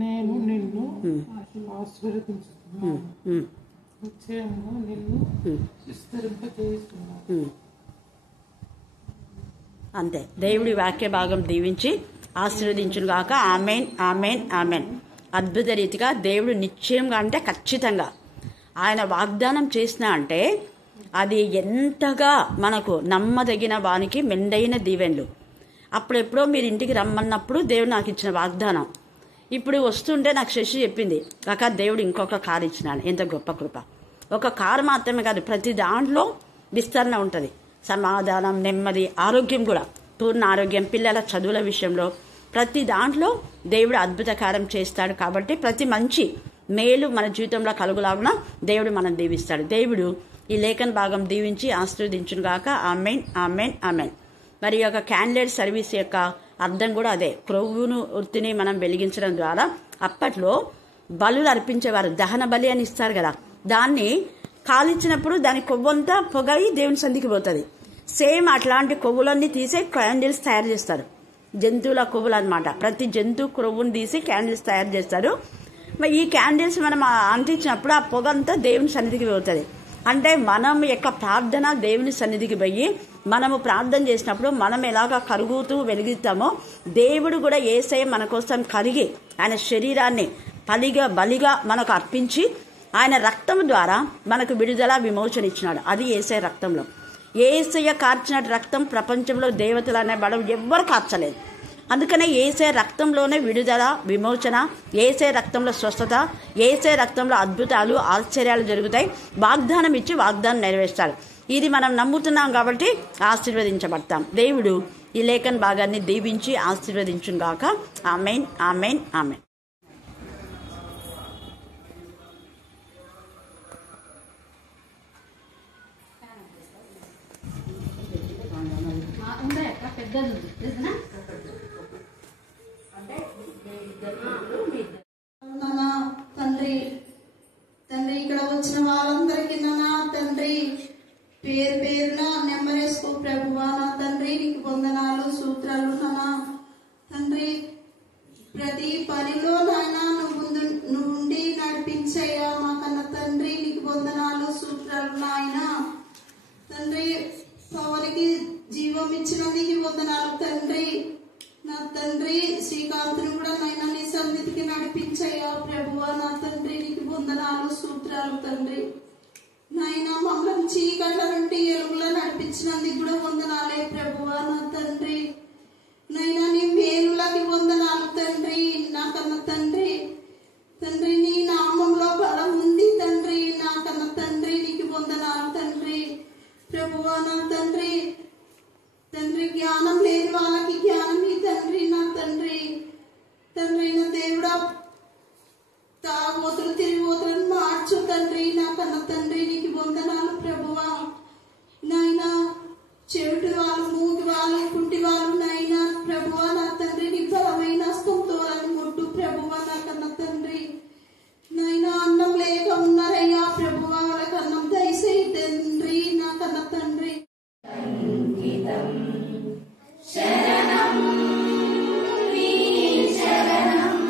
నేను నిన్ను ఆశీర్వదించుతున్నాను, నిశ్చయంగా నిన్ను విస్తరింపజేస్తున్నాను. అంతే. దేవుడి వాక్య భాగం దీవించి ఆశీర్వదించును గాక. Amen, amen, amen. అద్భుత రీతిగా దేవుడు నిశ్చయంగా అంటే ఖచ్చితంగా ఆయన వాగ్దానం చేసిన అంటే అది ఎంతగా మనకు నమ్మదగిన వానికి మెండైన దీవెనలు. అప్పుడెప్పుడో మీరు ఇంటికి రమ్మన్నప్పుడు దేవుడు నాకు ఇచ్చిన వాగ్దానం. ఇప్పుడు వస్తుంటే నాకు శశి చెప్పింది, కాక దేవుడు ఇంకొక కారు ఇచ్చినాడు. ఎంత గొప్ప కృప. ఒక కారు మాత్రమే కాదు, ప్రతి దాంట్లో విస్తరణ ఉంటుంది. సమాధానం, నెమ్మది, ఆరోగ్యం కూడా, పూర్ణ ఆరోగ్యం, పిల్లల చదువుల విషయంలో ప్రతి దాంట్లో దేవుడు అద్భుత కార్యం చేస్తాడు. కాబట్టి ప్రతి మంచి మేలు మన జీవితంలో కలుగులాగున దేవుడు మనం దీవిస్తాడు. దేవుడు ఈ లేఖన భాగం దీవించి ఆశీర్వదించును గాక. Amen, amen, amen. మరి ఈ యొక్క క్యాండిల్ సర్వీస్ యొక్క అర్థం కూడా అదే. క్రొవ్వును వృత్తిని మనం వెలిగించడం ద్వారా అప్పట్లో బలులు అర్పించేవారు. దహన బలి అని ఇస్తారు కదా, దాన్ని కాలించినప్పుడు దాని కొవ్వంతా పొగయి దేవుని సంధికి పోతుంది. సేమ్ అట్లాంటి కొవ్వులన్నీ తీసే క్యాండిల్స్ తయారు చేస్తారు. జంతువుల కొవ్వులు అనమాట. ప్రతి జంతువు కొవ్వును తీసి క్యాండిల్స్ తయారు చేస్తారు. మరి ఈ క్యాండిల్స్ మనం అంటించినప్పుడు ఆ పొగ అంతా దేవుని సన్నిధికి పోతుంది. అంటే మనం యొక్క ప్రార్థన దేవుని సన్నిధికి పోయి మనము ప్రార్థన చేసినప్పుడు మనం ఎలాగా కరుగుతూ వెలిగిస్తామో దేవుడు కూడా యేసయ్య మన కోసం కరిగి ఆయన శరీరాన్ని బలిగా మనకు అర్పించి ఆయన రక్తం ద్వారా మనకు విడుదల విమోచన ఇచ్చినాడు. అది యేసయ్య రక్తంలో. యేసయ్య కార్చిన రక్తం ప్రపంచంలో దేవతలు అనే బలం ఎవ్వరు కార్చలేదు. అందుకనే యేసయ్య రక్తంలోనే విడుదల, విమోచన, యేసయ్య రక్తంలో స్వస్థత, యేసయ్య రక్తంలో అద్భుతాలు, ఆశ్చర్యాలు జరుగుతాయి. వాగ్దానం ఇచ్చి వాగ్దానం నెరవేర్చాలి. ఇది మనం నమ్ముతున్నాం కాబట్టి ఆశీర్వదించబడతాం. దేవుడు ఈ లేఖన భాగాన్ని దీవించి ఆశీర్వదించును గాక. Amen, amen, amen. తండ్రి తండ్రి ఇక్కడ వచ్చిన వారందరికీ నా తండ్రి పేరు పేరున నెమ్మరేసుకో ప్రభువా. నా తండ్రి నీకు వందనాలు, సూత్రాలు నానా తండ్రి. ప్రతి పనిలో నాయనా నువ్వు ఉండి నడిపించయ్యా మాకన్న తండ్రి. నీకు వందనాలు, సూత్రాలు నాయన తండ్రి. పవనికి జీవం ఇచ్చినందుకు వందనాలు తండ్రి. నా తండ్రి శ్రీకాంత్ని కూడా నైనా నీ సన్నిధికి నడిపించయ్యా ప్రభువా. నా తండ్రి నీకు వందనాలు, సూత్రాలు తండ్రి. నైనా మమ్మల్ని చీకట్ల నుండి ఎలుగులో నడిపించినందుకు కూడా వందనాలే ప్రభువా. నా తండ్రి నైనా నీ మేలులకి వందనాలు తండ్రి. నాకన్న తండ్రి తండ్రి నీ నామంలో బలం ఉంది తండ్రి. నాకన్న తండ్రి నీకు వందనాలు తండ్రి ప్రభువా. నా తండ్రి తండ్రి జ్ఞానం లేని వాళ్ళకి జ్ఞానం ఈ తండ్రి. నా తండ్రి తండ్రి నా దేవుడా తాగోతులు తిరిగిపోతులను మార్చు తండ్రి. నాకన్న తండ్రి నీకు వందనాలు ప్రభువా. నాయనా చెవిటి వాళ్ళు, మూగి వాళ్ళు, కుంటి వాళ్ళు నాయనా ప్రభువా. నా తండ్రి నీ బలమైన హస్తంతో ముట్టు ప్రభువా. నాకన్న తండ్రి నాయనా అన్నం లేక ఉన్నారయ్యా ప్రభువా. వాళ్ళకి అన్నం దయచేయి తండ్రి. నాకన్న తండ్రి శరణం శరణం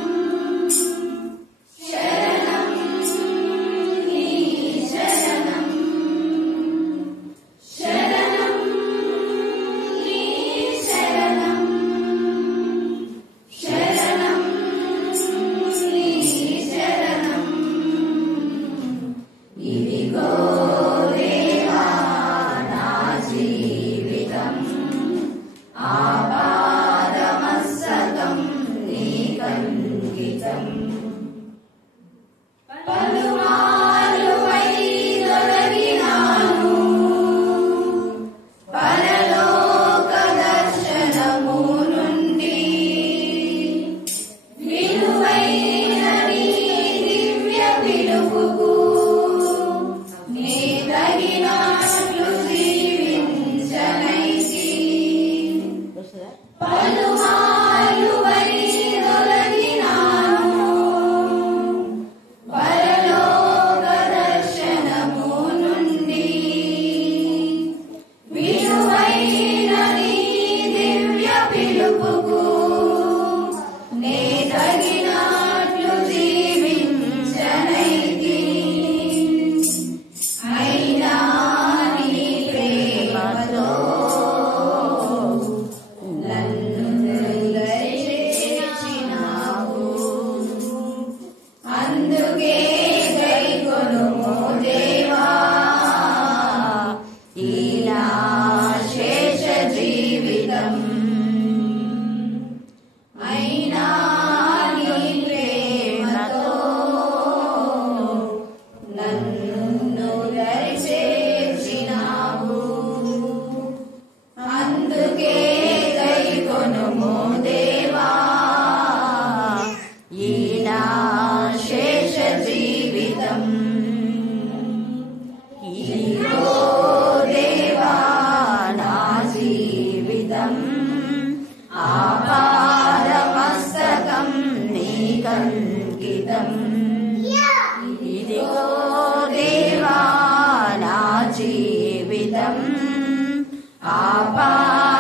శరణం శరణం శరణం శరణం శరణం శరణం. ఇదిగో దేవా నా జీవితం ఆపాదమస్తకం నీకంకితం. పలుమారు వైదొలగినాను పరలోక దర్శనము నుండి. విలువైన నీ దివ్య పిలుపుకు నీ తగినట్లు జీవించనైతి. పలుమారు వైదొలగినాను పరలోక దర్శనము నుండి. విలువైన నీ దివ్య పిలుపుకు నే తగినట్లు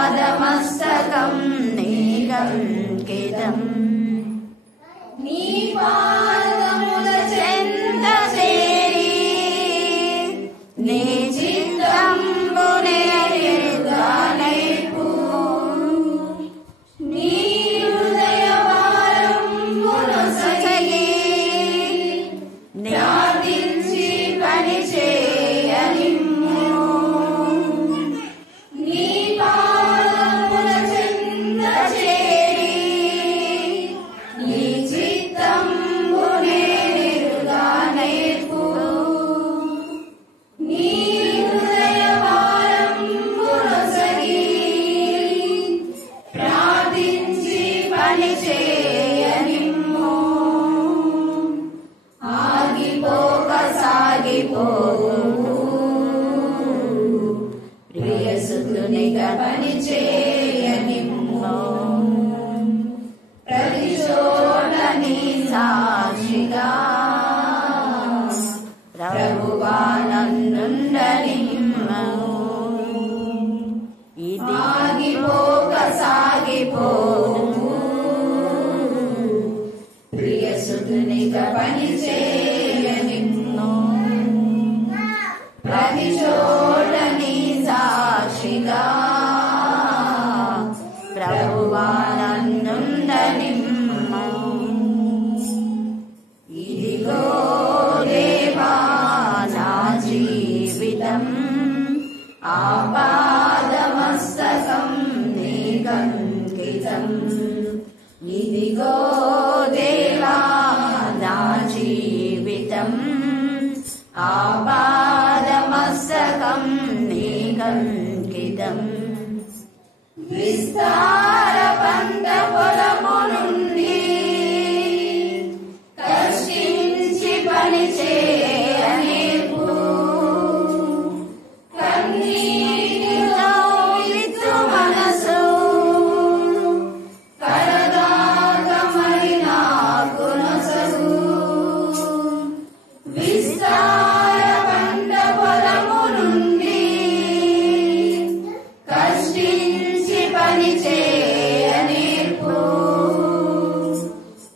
ఆపాదమస్తకం నీకంకితం నీ పాదముల చెంత చేరి నీ చిత్తంబునే నిర్గానైపు నీ హృదయ భారంబును సగి ప్రార్థించి పని చేయనిమ్ము నీ పాదముల చెంత చేరి నీ చిత్తంబునే నిర్గానైపు నీ హృదయ భారంబును సగి ప్రార్థించి పని చేయనిమ్ము ఆగిపోక సాగిపోవు ప్రియసుతునిగా పని చేయనిమ్ము ప్రతి చోట నీ సాక్షిగా ప్రభువా నన్నుండనిమ్ము ఇది ఆగిపోక సాగిపోవు ప్రియసుతునిగా పని చేయనిమ్ము ప్రతి చోట నీ సాక్షిగా ప్రభువా నన్నుండనిమ్ము ఇదిగో దేవా నా జీవితం ఆపాదమస్తకం నీకంకితం ఇదిగో దేవా నా జీవితం ఆపాదమస్తకం నీకంకితం విస్తార పంట పొలము నుండి కష్టించి పని చేయనేర్పు కన్నీటితో విత్తు మనసు కడదాగమని నాకు నొసగు విస్తార పంట పొలము నుండి కష్టించి పని చేయనేర్పు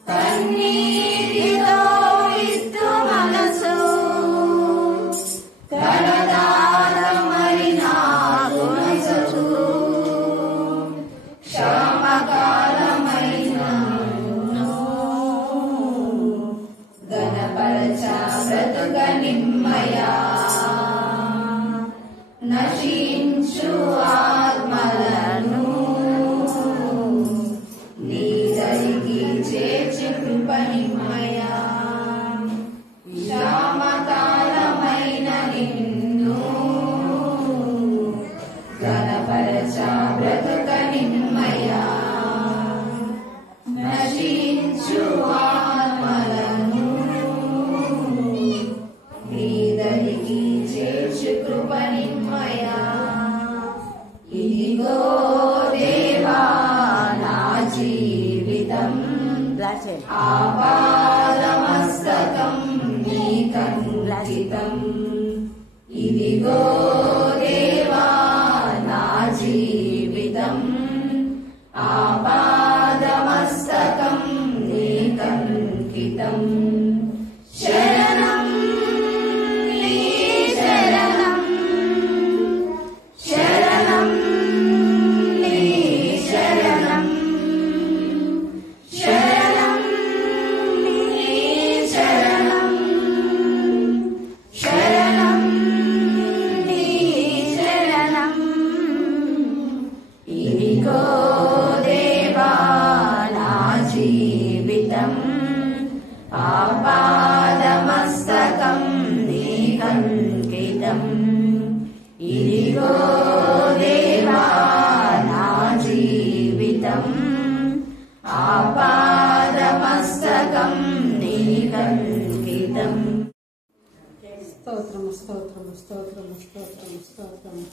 కన్నీటితో విత్తు మనసు కడదాగమని నాకు నొసగు క్షామకాలమైన గణపరచ బ్రతుకనిమ్మయా నశించు ఆత్మలను నీ దరికి చేర్చి కృపనిమ్మయా క్షామకాలమైన నిన్ను గణపరచ బ్రతుకనిమ్మయా నశించు ఆత్మలను నీదరికి చేర్చు కృపనిమ్మయా ఇదిగో దేవా నా జీవితం ఆపాదమస్తకం నీకంకితం ఇదిగో దేవా నా జీవితం ఆపాదమస్తకం నీకంకితం శరణం నీ శరణం శరణం నీ శరణం శరణం నీ శరణం శరణం నీ శరణం ఇదిగో దేవా నా జీవితం ఆపాదమస్తకం నీకంకితం ఇదిగో దేవా నా జీవితం ఆపాదమస్తకం నీకంకితం స్తోత్రము స్తోత్రము స్తోత్రము స్తోత్రము స్తోత్రము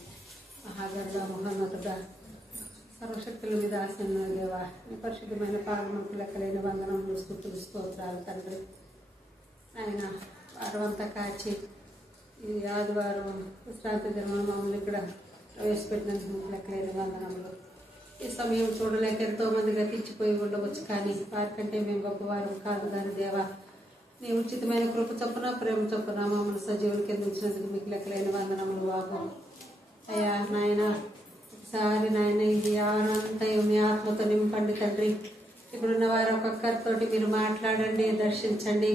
మహాగర్భ మహోన్నతుడ సర్వశక్తుల మీద ఆసన్న దేవా నీ పరిశుద్ధమైన పాదములకు లెక్కలేని వందనములు స్తుతులు స్తోత్రాలు తండ్రి ఆయన వారం అంతా కాచి ఈ ఆదివారం విశ్రాంతి దినం మమ్మల్ని ఇక్కడ ప్రవేశపెట్టినందుకు మీకు లెక్కలేని వందనములు. ఈ సమయం చూడలేక ఎంతో మంది గతించిపోయి ఉండవచ్చు, కానీ వారికంటే మేము గొప్పవారు కాదు. దాని దేవా, నీ ఉచితమైన కృప చొప్పున ప్రేమ చొప్పున మమ్మల్ని సజీవులు కింద ఉంచినందుకు మీకు లెక్కలేని వందనములు బాబు. అయ్యా నాయన, ఒకసారి నాయన ఇది ఆనందం మీ ఆత్మతో నింపండి తండ్రి. ఇప్పుడున్న వారు ఒక్కొక్కరితోటి మీరు మాట్లాడండి, దర్శించండి,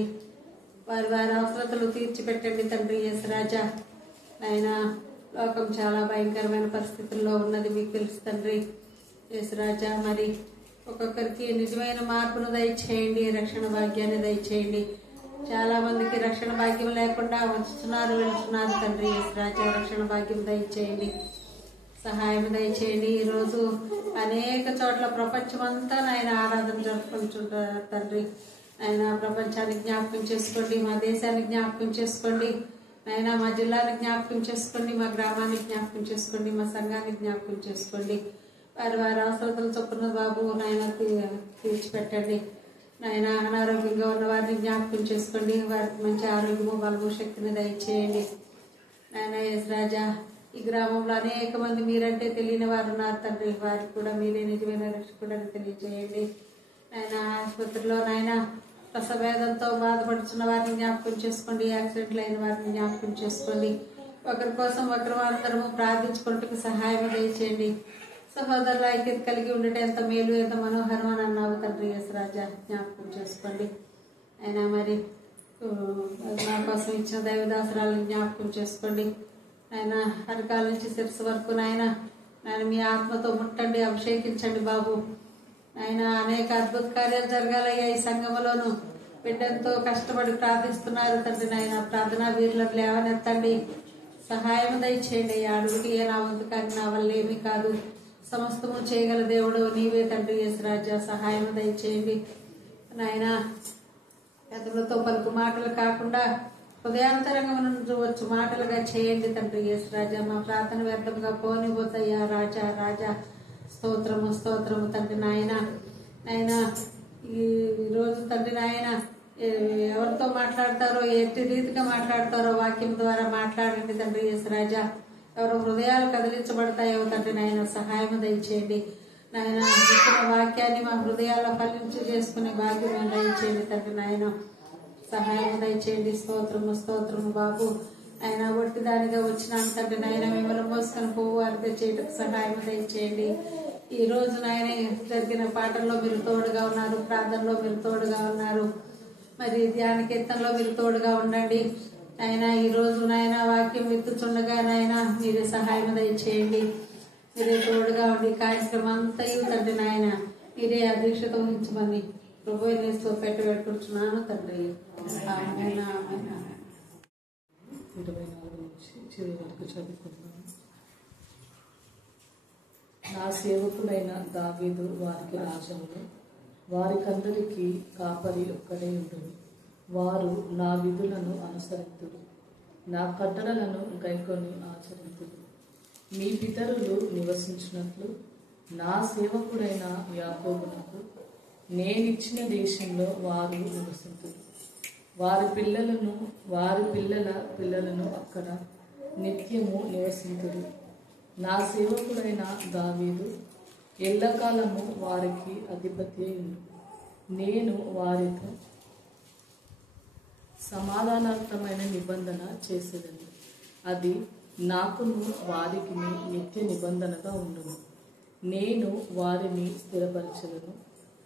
వారి వారి అవసరతలు తీర్చిపెట్టండి తండ్రి. యేసురాజా నాయన, లోకం చాలా భయంకరమైన పరిస్థితుల్లో ఉన్నది మీకు తెలుసు తండ్రి. యేసురాజా, మరి ఒక్కొక్కరికి నిజమైన మార్పును దయచేయండి, రక్షణ భాగ్యాన్ని దయచేయండి. చాలా మందికి రక్షణ భాగ్యం లేకుండా వచ్చుతున్నారు, వెళ్తున్నారు తండ్రి. యేసురాజా, రక్షణ భాగ్యం దయచేయండి, సహాయం దయచేయండి. ఈరోజు అనేక చోట్ల ప్రపంచమంతా నాయన ఆరాధన జరుపుకుంటుంటారు తండ్రి. ఆయన ప్రపంచాన్ని జ్ఞాపకం చేసుకోండి, మా దేశాన్ని జ్ఞాపకం చేసుకోండి నాయన, మా జిల్లాని జ్ఞాపకం చేసుకోండి, మా గ్రామాన్ని జ్ఞాపకం చేసుకోండి, మా సంఘాన్ని జ్ఞాపకం చేసుకోండి. వారి వారి అవసరతలు చొప్పున బాబు నాయన తీర్చిపెట్టండి నాయన. అనారోగ్యంగా ఉన్న వారిని జ్ఞాపకం చేసుకోండి, వారికి మంచి ఆరోగ్యము, బలము, శక్తిని దయచేయండి నాయన. యేసురాజా, ఈ గ్రామంలో అనేక మంది మీరంటే తెలియని వారు ఉన్నారు తండ్రి. వారికి కూడా మీరే నిజమైన రక్షకుడని తెలియజేయండి నాయన. ఆసుపత్రిలో నాయన రసవేదంతో బాధపడుతున్న వారిని జ్ఞాపకం చేసుకోండి, యాక్సిడెంట్లు అయిన వారిని జ్ఞాపకం చేసుకోండి. ఒకరి కోసం ఒకరు అందరము ప్రార్థించుకుంటూ సహాయం దయచేయండి. సహోదరుల ఐక్యత కలిగి ఉండటం ఎంత మేలు, ఎంత మనోహరం అని అన్నావు తండ్రి. యేసురాజా, జ్ఞాపకం చేసుకోండి అయినా. మరి నా కోసం ఇచ్చిన దైవదాసరాలను జ్ఞాపకం చేసుకోండి ఆయన. అరకాల నుంచి శిరస్సు వరకు నాయన మీ ఆత్మతో ముట్టండి, అభిషేకించండి బాబు ఆయన. అనేక అద్భుత కార్యాలు జరగాలయ్యా ఈ సంఘములోను. బిడ్డంతో కష్టపడి ప్రార్థిస్తున్నారు తండ్రి నాయన. ప్రార్థనా వీరులను లేవనెత్తండి, సహాయం దయచేయండి అయ్యా. అడుగుకి ఏ నా వంతు కానీ నా వల్ల ఏమీ కాదు, సమస్తము చేయగల దేవుడు నీవే తండ్రి. యేసురాజా, సహాయం దయచేయండి నాయన. పెదవులతో పలుకు మాటలు కాకుండా హృదయాంతరంగా వచ్చు మాటలుగా చేయండి తండ్రి. యేసురాజా, మా ప్రార్థన వ్యర్థంగా పోనిపోతాయ్యా రాజా. రాజా, స్తోత్రము స్తోత్రము తండ్రి నాయన. నాయన, ఈ రోజు తండ్రి నాయన ఎవరితో మాట్లాడతారో, ఎట్టి రీతిగా మాట్లాడతారో వాక్యం ద్వారా మాట్లాడండి తండ్రి. యేసురాజా, ఎవరు హృదయాలు కదిలించబడతాయో తండ్రి నాయన, సహాయం దయచేయండి నాయన. ఇచ్చిన వాక్యాన్ని మా హృదయాల్లో ఫలించి చేసుకునే భాగ్యం దయచేయండి తండ్రి నాయన, సహాయం దయచేయండి. స్తోత్రము స్తోత్రము బాబు ఆయన. ఒట్టి దానిగా వచ్చినాను తండ్రి నాయన, మిమ్మల్ని మోసుకొని పువ్వు అర్థ చేయటకు సహాయం దయచేయండి. ఈ రోజు నాయన జరిగిన పాటల్లో మీరు తోడుగా ఉన్నారు, ప్రార్థనలో మీరు తోడుగా ఉన్నారు, మరి ధ్యాన కీర్తనలో మీరు తోడుగా ఉండండి ఆయన. ఈ రోజు నాయన వాక్యం విత్తుచుండగా నాయన మీరే సహాయం దయచేయండి, మీరే తోడుగా ఉండి కార్యక్రమం అంతయు తండ్రి నాయన మీరే అధ్యక్షత వహించమని ప్రభువు యేసులో పెట్టుకుంటున్నాను తండ్రి. ఆమేన్, ఆమేన్. 24 నుంచి చివరి వరకు చదువుకుంటున్నాను. నా సేవకుడైన దావీదు వారికి రాజమును, వారికందరికీ కాపరి ఒక్కడే ఉండును. వారు నా విధులను అనుసరింతురు, నా కట్టడలను గైకొని ఆచరింతురు. మీ పితరులు నివసించినట్లు నా సేవకుడైన యాకోబునకు నేనిచ్చిన దేశంలో వారు నివసింతురు. వారి పిల్లలను, వారి పిల్లల పిల్లలను అక్కడ నిత్యము నివసింతురు. నా సేవకుడైన దావీదు ఎల్లకాలము వారికి అధిపతి అయ్యుండు. నేను వారితో సమాధానార్థమైన నిబంధన చేసేదని, అది నాకును వారికి నిత్య నిబంధనగా ఉండును. నేను వారిని స్థిరపరచలను,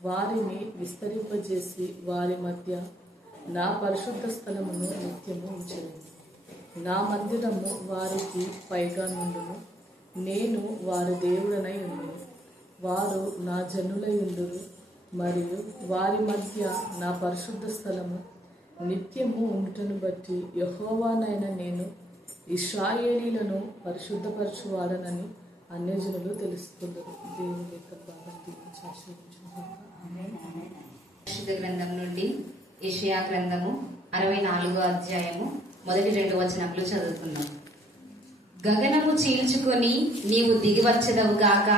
వారిని విస్తరింపజేసి వారి మధ్య నా పరిశుద్ధ స్థలమును నిత్యము ఉంచెదను. నా మందిరము వారికి పైగా నుండును, నేను వారి దేవుడనై ఉండును. వారు నా జనులై ఉండురు, మరియు వారి మధ్య నా పరిశుద్ధ స్థలము నిత్యము ఉండుటను బట్టి యెహోవానైన నేను ఇశ్రాయేలీలను పరిశుద్ధపరచువాడనని అన్యజనులు తెలుసుకుందరు. దేవుని యొక్క భాగం పరిశుద్ధ గ్రంథం నుండి యెషయా గ్రంథము 64వ అధ్యాయము 1-2 వచనములు చదువుకున్నాం. గగనము చీల్చుకొని నీవు దిగివచ్చదవు గాక,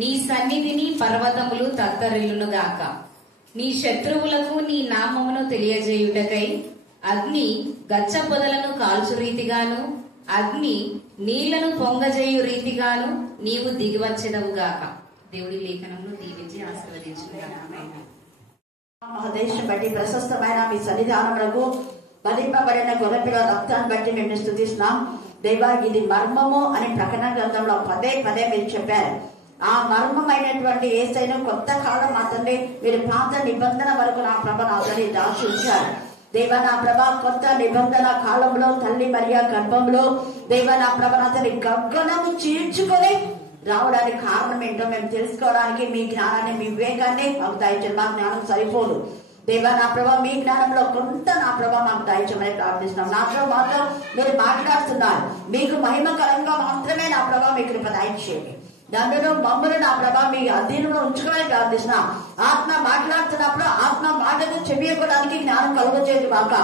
నీ సన్నిధిని పర్వతములు తత్తరిల్లును గాక. నీ శత్రువులకు నీ నామమును తెలియజేయుటకై అగ్ని గచ్చ పొదలను కాల్చు రీతిగాను, అగ్ని నీళ్లను పొంగజేయు రీతిగాను నీవు దిగివచ్చెదవు గాక. దేవుడి లేఖనంలో దీవించి ఆశీర్వదించుగాక. మహదేశం బట్టి ప్రశస్తమైన మీ సన్నిధానములకు బలింపబడిన గొర్రెపిల్ల రక్తాన్ని బట్టి మేము స్తుతిస్తున్నాం. దేవా, ఇది మర్మము అని ప్రకటన గ్రంథంలో పదే పదే మీరు చెప్పారు. ఆ మర్మమైనటువంటి యేసయ్యను కొత్త కాలం మాత్రమే మీరు పాత నిబంధన వరకు నా ప్రభ నా తల్లి దాచి ఉంచారు. దేవ నా ప్రభ కొత్త నిబంధన కాలంలో తల్లి మరియా గర్భంలో దేవ నా ప్రభ నా తల్లి గగ్గనము చీల్చుకొని రావడానికి కారణం ఏంటో మేము తెలుసుకోవడానికి మీ జ్ఞానాన్ని మీ వివేకాన్ని మాకు దయచేయండి. మా జ్ఞానం సరిపోదు దేవా నా ప్రభా, మీ జ్ఞానంలో కొంత నా ప్రభా మాకు దయచేయమని ప్రార్థిస్తున్నాం. నాతో మాతో మీరు మాట్లాడుతున్నారు, మీకు మహిమకరంగా మాత్రమే నా ప్రభా మీ కృప దయచేయండి. నన్ను మమ్మల్ని నా ప్రభా మీ అధీనంలో ఉంచుకోమని ప్రార్థిస్తున్నాం. ఆత్మ మాట్లాడుతున్నప్పుడు ఆత్మ మాటను చెవియడానికి జ్ఞానం కలుగజేయదు కాక.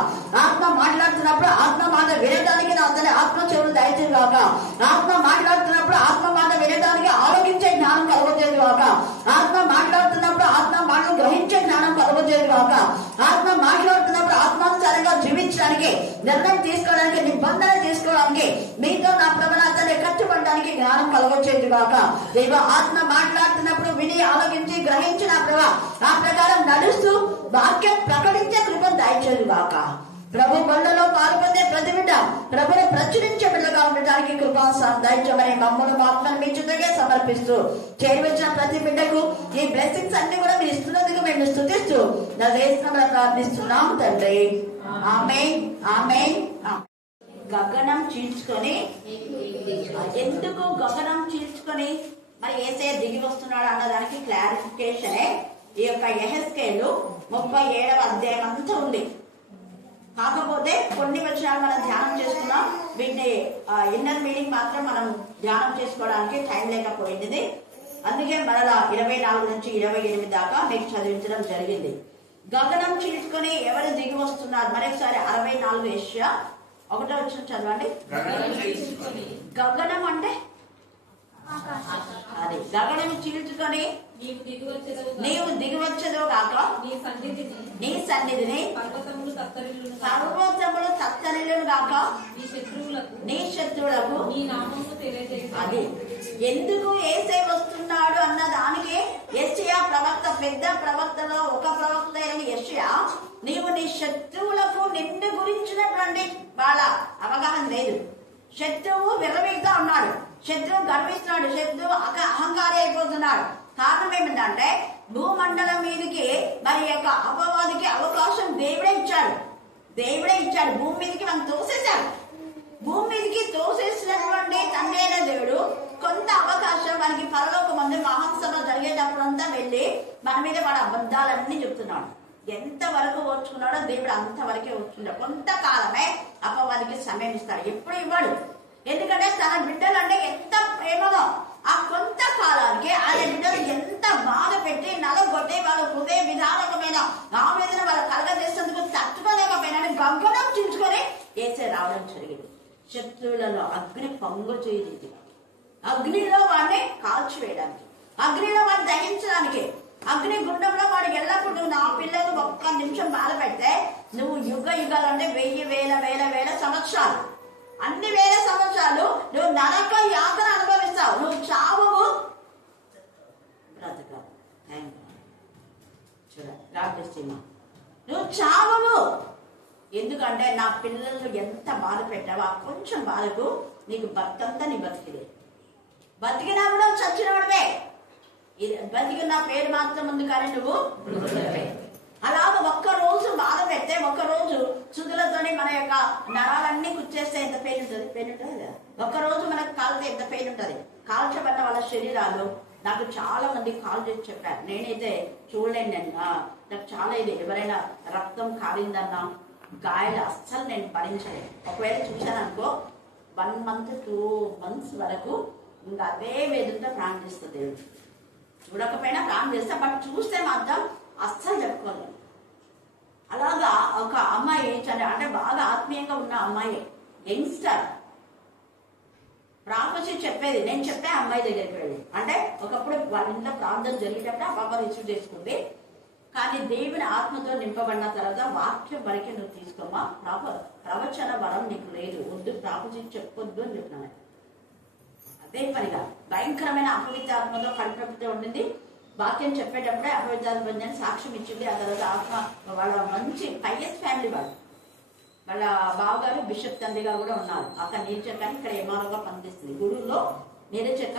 ఆత్మ మాట్లాడుతున్నప్పుడు ఆత్మ మాట వినడానికి నా తల్లి ఆత్మ చెవులు దయచేది కాక. ఆత్మ మాట్లాడుతున్నప్పుడు ఆత్మ మాట వినడానికి ఆలోచించే జ్ఞానం కలుగజేయదు కాక. ఆత్మ మాట్లాడుతున్నప్పుడు ఆత్మ మాటను గ్రహించే జ్ఞానం కలుగజేయదు కాక. ఆత్మ మాట్లాడుతున్నప్పుడు ఆత్మానుసారంగా జీవించడానికి, నిర్ణయం తీసుకోవడానికి, నిబంధన తీసుకోవడానికి, మీతో నా ప్రభాతాన్ని కట్టుబడడానికి జ్ఞానం కలుగజేయదు కాక. దేవ ఆత్మ మాట్లాడుతున్నప్పుడు విని ఆలోచించి గ్రహించిన ప్రభా ఆ ప్రకారం నడుస్తూ వాక్యం ప్రకటించే కృపను దయచేయదు కాక. ప్రభు బళ్ళలో పాల్పొందే ప్రతి బిడ్డ ప్రభుని ప్రచురించే బిడ్డగా ఉండడానికి కృపాసారం దయచేయమని మమ్మల్ని ఆత్మను మీ చుట్టూగా సమర్పిస్తూ చేరవచ్చిన ప్రతి బిడ్డకు ఈ బ్లెస్సింగ్స్ అన్ని కూడా మీరు ఇస్తున్నందుకు మేము స్తుతిస్తూ నా దేశంలో ప్రార్థిస్తున్నాం తండ్రి. ఆమేన్ ఆమేన్. గగనం చీల్చుకొని, ఎందుకు గగనం చీల్చుకొని మరి యేసయ్య దిగి వస్తున్నాడు అన్నదానికి క్లారిఫికేషనే ఈ యొక్క యెహెజ్కేలు 37వ అధ్యాయం అంతా ఉంది. కాకపోతే కొన్ని వచనాలు మనం ధ్యానం చేసుకున్నాం. వీటిని ఇన్నర్ మీనింగ్ మాత్రం మనం ధ్యానం చేసుకోవడానికి టైం లేకపోయింది. అందుకే మరలా 24 నుంచి 28 దాకా మీకు చదివించడం జరిగింది. గగనం చీల్చుకొని ఎవరు దిగి వస్తున్నారు? మరొకసారి 64 యెషయా 1వ వచనం చదవండి. గగనం అంటే అది గగనం చీల్చుకొని నీవు దిగివచ్చదు కాక, నీ సన్నిధిని పర్వతములు తత్తరిల్లును గాక, నీ శత్రువులకు అది ఎందుకు యేసయ్య వస్తున్నాడు అన్న దానికి యెషయా ప్రవక్త, పెద్ద ప్రవక్తలో ఒక ప్రవక్త అయిన యెషయా నీవు నీ శత్రువులకు నిన్ను గురించినటువంటి వాళ్ళ అవగాహన లేదు. శత్రువు విర్రవీగుతా ఉన్నాడు, శత్రువు గర్విస్తున్నాడు, శత్రువు అహంకారి అయిపోతున్నాడు. కారణం ఏమిటంటే భూమండలం మీదకి మరి యొక్క అపవాదికి అవకాశం దేవుడే ఇచ్చాడు. భూమి మీదకి మనం తోసేశాడు. భూమి మీదకి తోసేసినటువంటి తండ్రి అయిన దేవుడు కొంత అవకాశం మనకి పరలోక మంది మహాసభ జరిగేటప్పుడంతా వెళ్ళి మన మీద వాడు అబద్ధాలన్నీ చెప్తున్నాడు. ఎంత వరకు ఓర్చుకున్నాడో దేవుడు అంతవరకే ఓర్చుకున్నాడు. కొంతకాలమే అపవాదికి సమయం ఇస్తాడు. ఎప్పుడు ఇవ్వడు. ఎందుకంటే తన బిడ్డలు అంటే ఎంత ప్రేమగా ఆ కొంతకాలానికి ఆయన బిడ్డలు ఎంత బాధ పెట్టి నలగొట్టి వాళ్ళ హృదయ విధానకమైన ఆవేదన వాళ్ళ కలగజేసేందుకు తట్టుకోలేకపోయినా గగ్గనం చించుకొని యేసయ్య రావడం జరిగింది. శత్రువులలో అగ్ని పొంగు చేయలేదు, అగ్నిలో వాడిని కాల్చివేయడానికి, అగ్నిలో వాడిని దహించడానికి, అగ్ని గుండంలో వాడు ఎల్లప్పుడు నా పిల్లలు ఒక్క నిమిషం బాధ పెడితే నువ్వు యుగ యుగాలు అంటే 1000 వేల వేల వేల సంవత్సరాలు, అన్ని వేల సంవత్సరాలు నువ్వు నరక యాతన అనుభవిస్తావు. నువ్వు చావవు, బ్రతకవు. నువ్వు చావవు. ఎందుకంటే నా పిల్లలు ఎంత బాధ పెట్టావో ఆ కొంచెం బాధకు నీకు బతంతా నీ బతికిదే. బతికినప్పుడు చచ్చినవాడవే, బతికిన పేరు మాత్రం ఉంది కానీ నువ్వు అలాగ ఒక్కరోజు బాధ పెడితే, ఒక్కరోజు సుదులతోని మన యొక్క నరాలన్నీ కుచ్చేస్తే ఎంత పెయిన్ ఉంటుంది? పెయిన్ ఉంటుంది కదా. ఒక్కరోజు మనకు కాలితే ఎంత పెయిన్ ఉంటుంది? కాల్చబడిన వాళ్ళ శరీరాలు నాకు చాలా మంది కాల్ చేసి చెప్పారు. నేనైతే చూడలేండి అన్న, నాకు చాలా ఇది ఎవరైనా రక్తం కారిందన్నా గాయాలు అస్సలు నేను భరించలేను. ఒకవేళ చూశాననుకో 1 month 2 months వరకు ఇంకా అదే వేదంతో ప్రాణం చేస్తుంది దేవుడు. చూడకపోయినా ప్రాణం చేస్తా, బట్ చూస్తే మాత్రం అస్సలు చెప్పుకోలేదు. అలాగా ఒక అమ్మాయి అంటే బాగా ఆత్మీయంగా ఉన్న అమ్మాయి, యంగ్స్టర్, ప్రాపసి చెప్పేది. నేను చెప్పే అమ్మాయి దగ్గరికి వెళ్ళి, అంటే ఒకప్పుడు వాళ్ళ ఇంట్లో ప్రార్థన జరిగేటప్పుడు ఆ పాప రిసీవ్ చేసుకుంది. కానీ దేవుని ఆత్మతో నింపబడిన తర్వాత వాక్యం వరకే నువ్వు తీసుకోమా, ప్రవచన వరం నీకు లేదు, వద్దు, ప్రాపంచి చెప్పొద్దు అని చెప్పినాను. అదే పనిగా భయంకరమైన అపవిత్రాత్మతో కడుపుతో ఉండింది. వాక్యం చెప్పేటప్పుడే అపవిత్రాత్మ సాక్ష్యం ఇచ్చింది. ఆ తర్వాత ఆత్మ వాళ్ళ మంచి పైయస్ ఫ్యామిలీ వాళ్ళ బావగారు బిషప్ తండ్రిగా కూడా ఉన్నారు. అక్కడ నీరుచెక్క ఇక్కడ ఎంఆర్ఓగా పనిచేస్తుంది. గూడూరులో నీరుచెక్క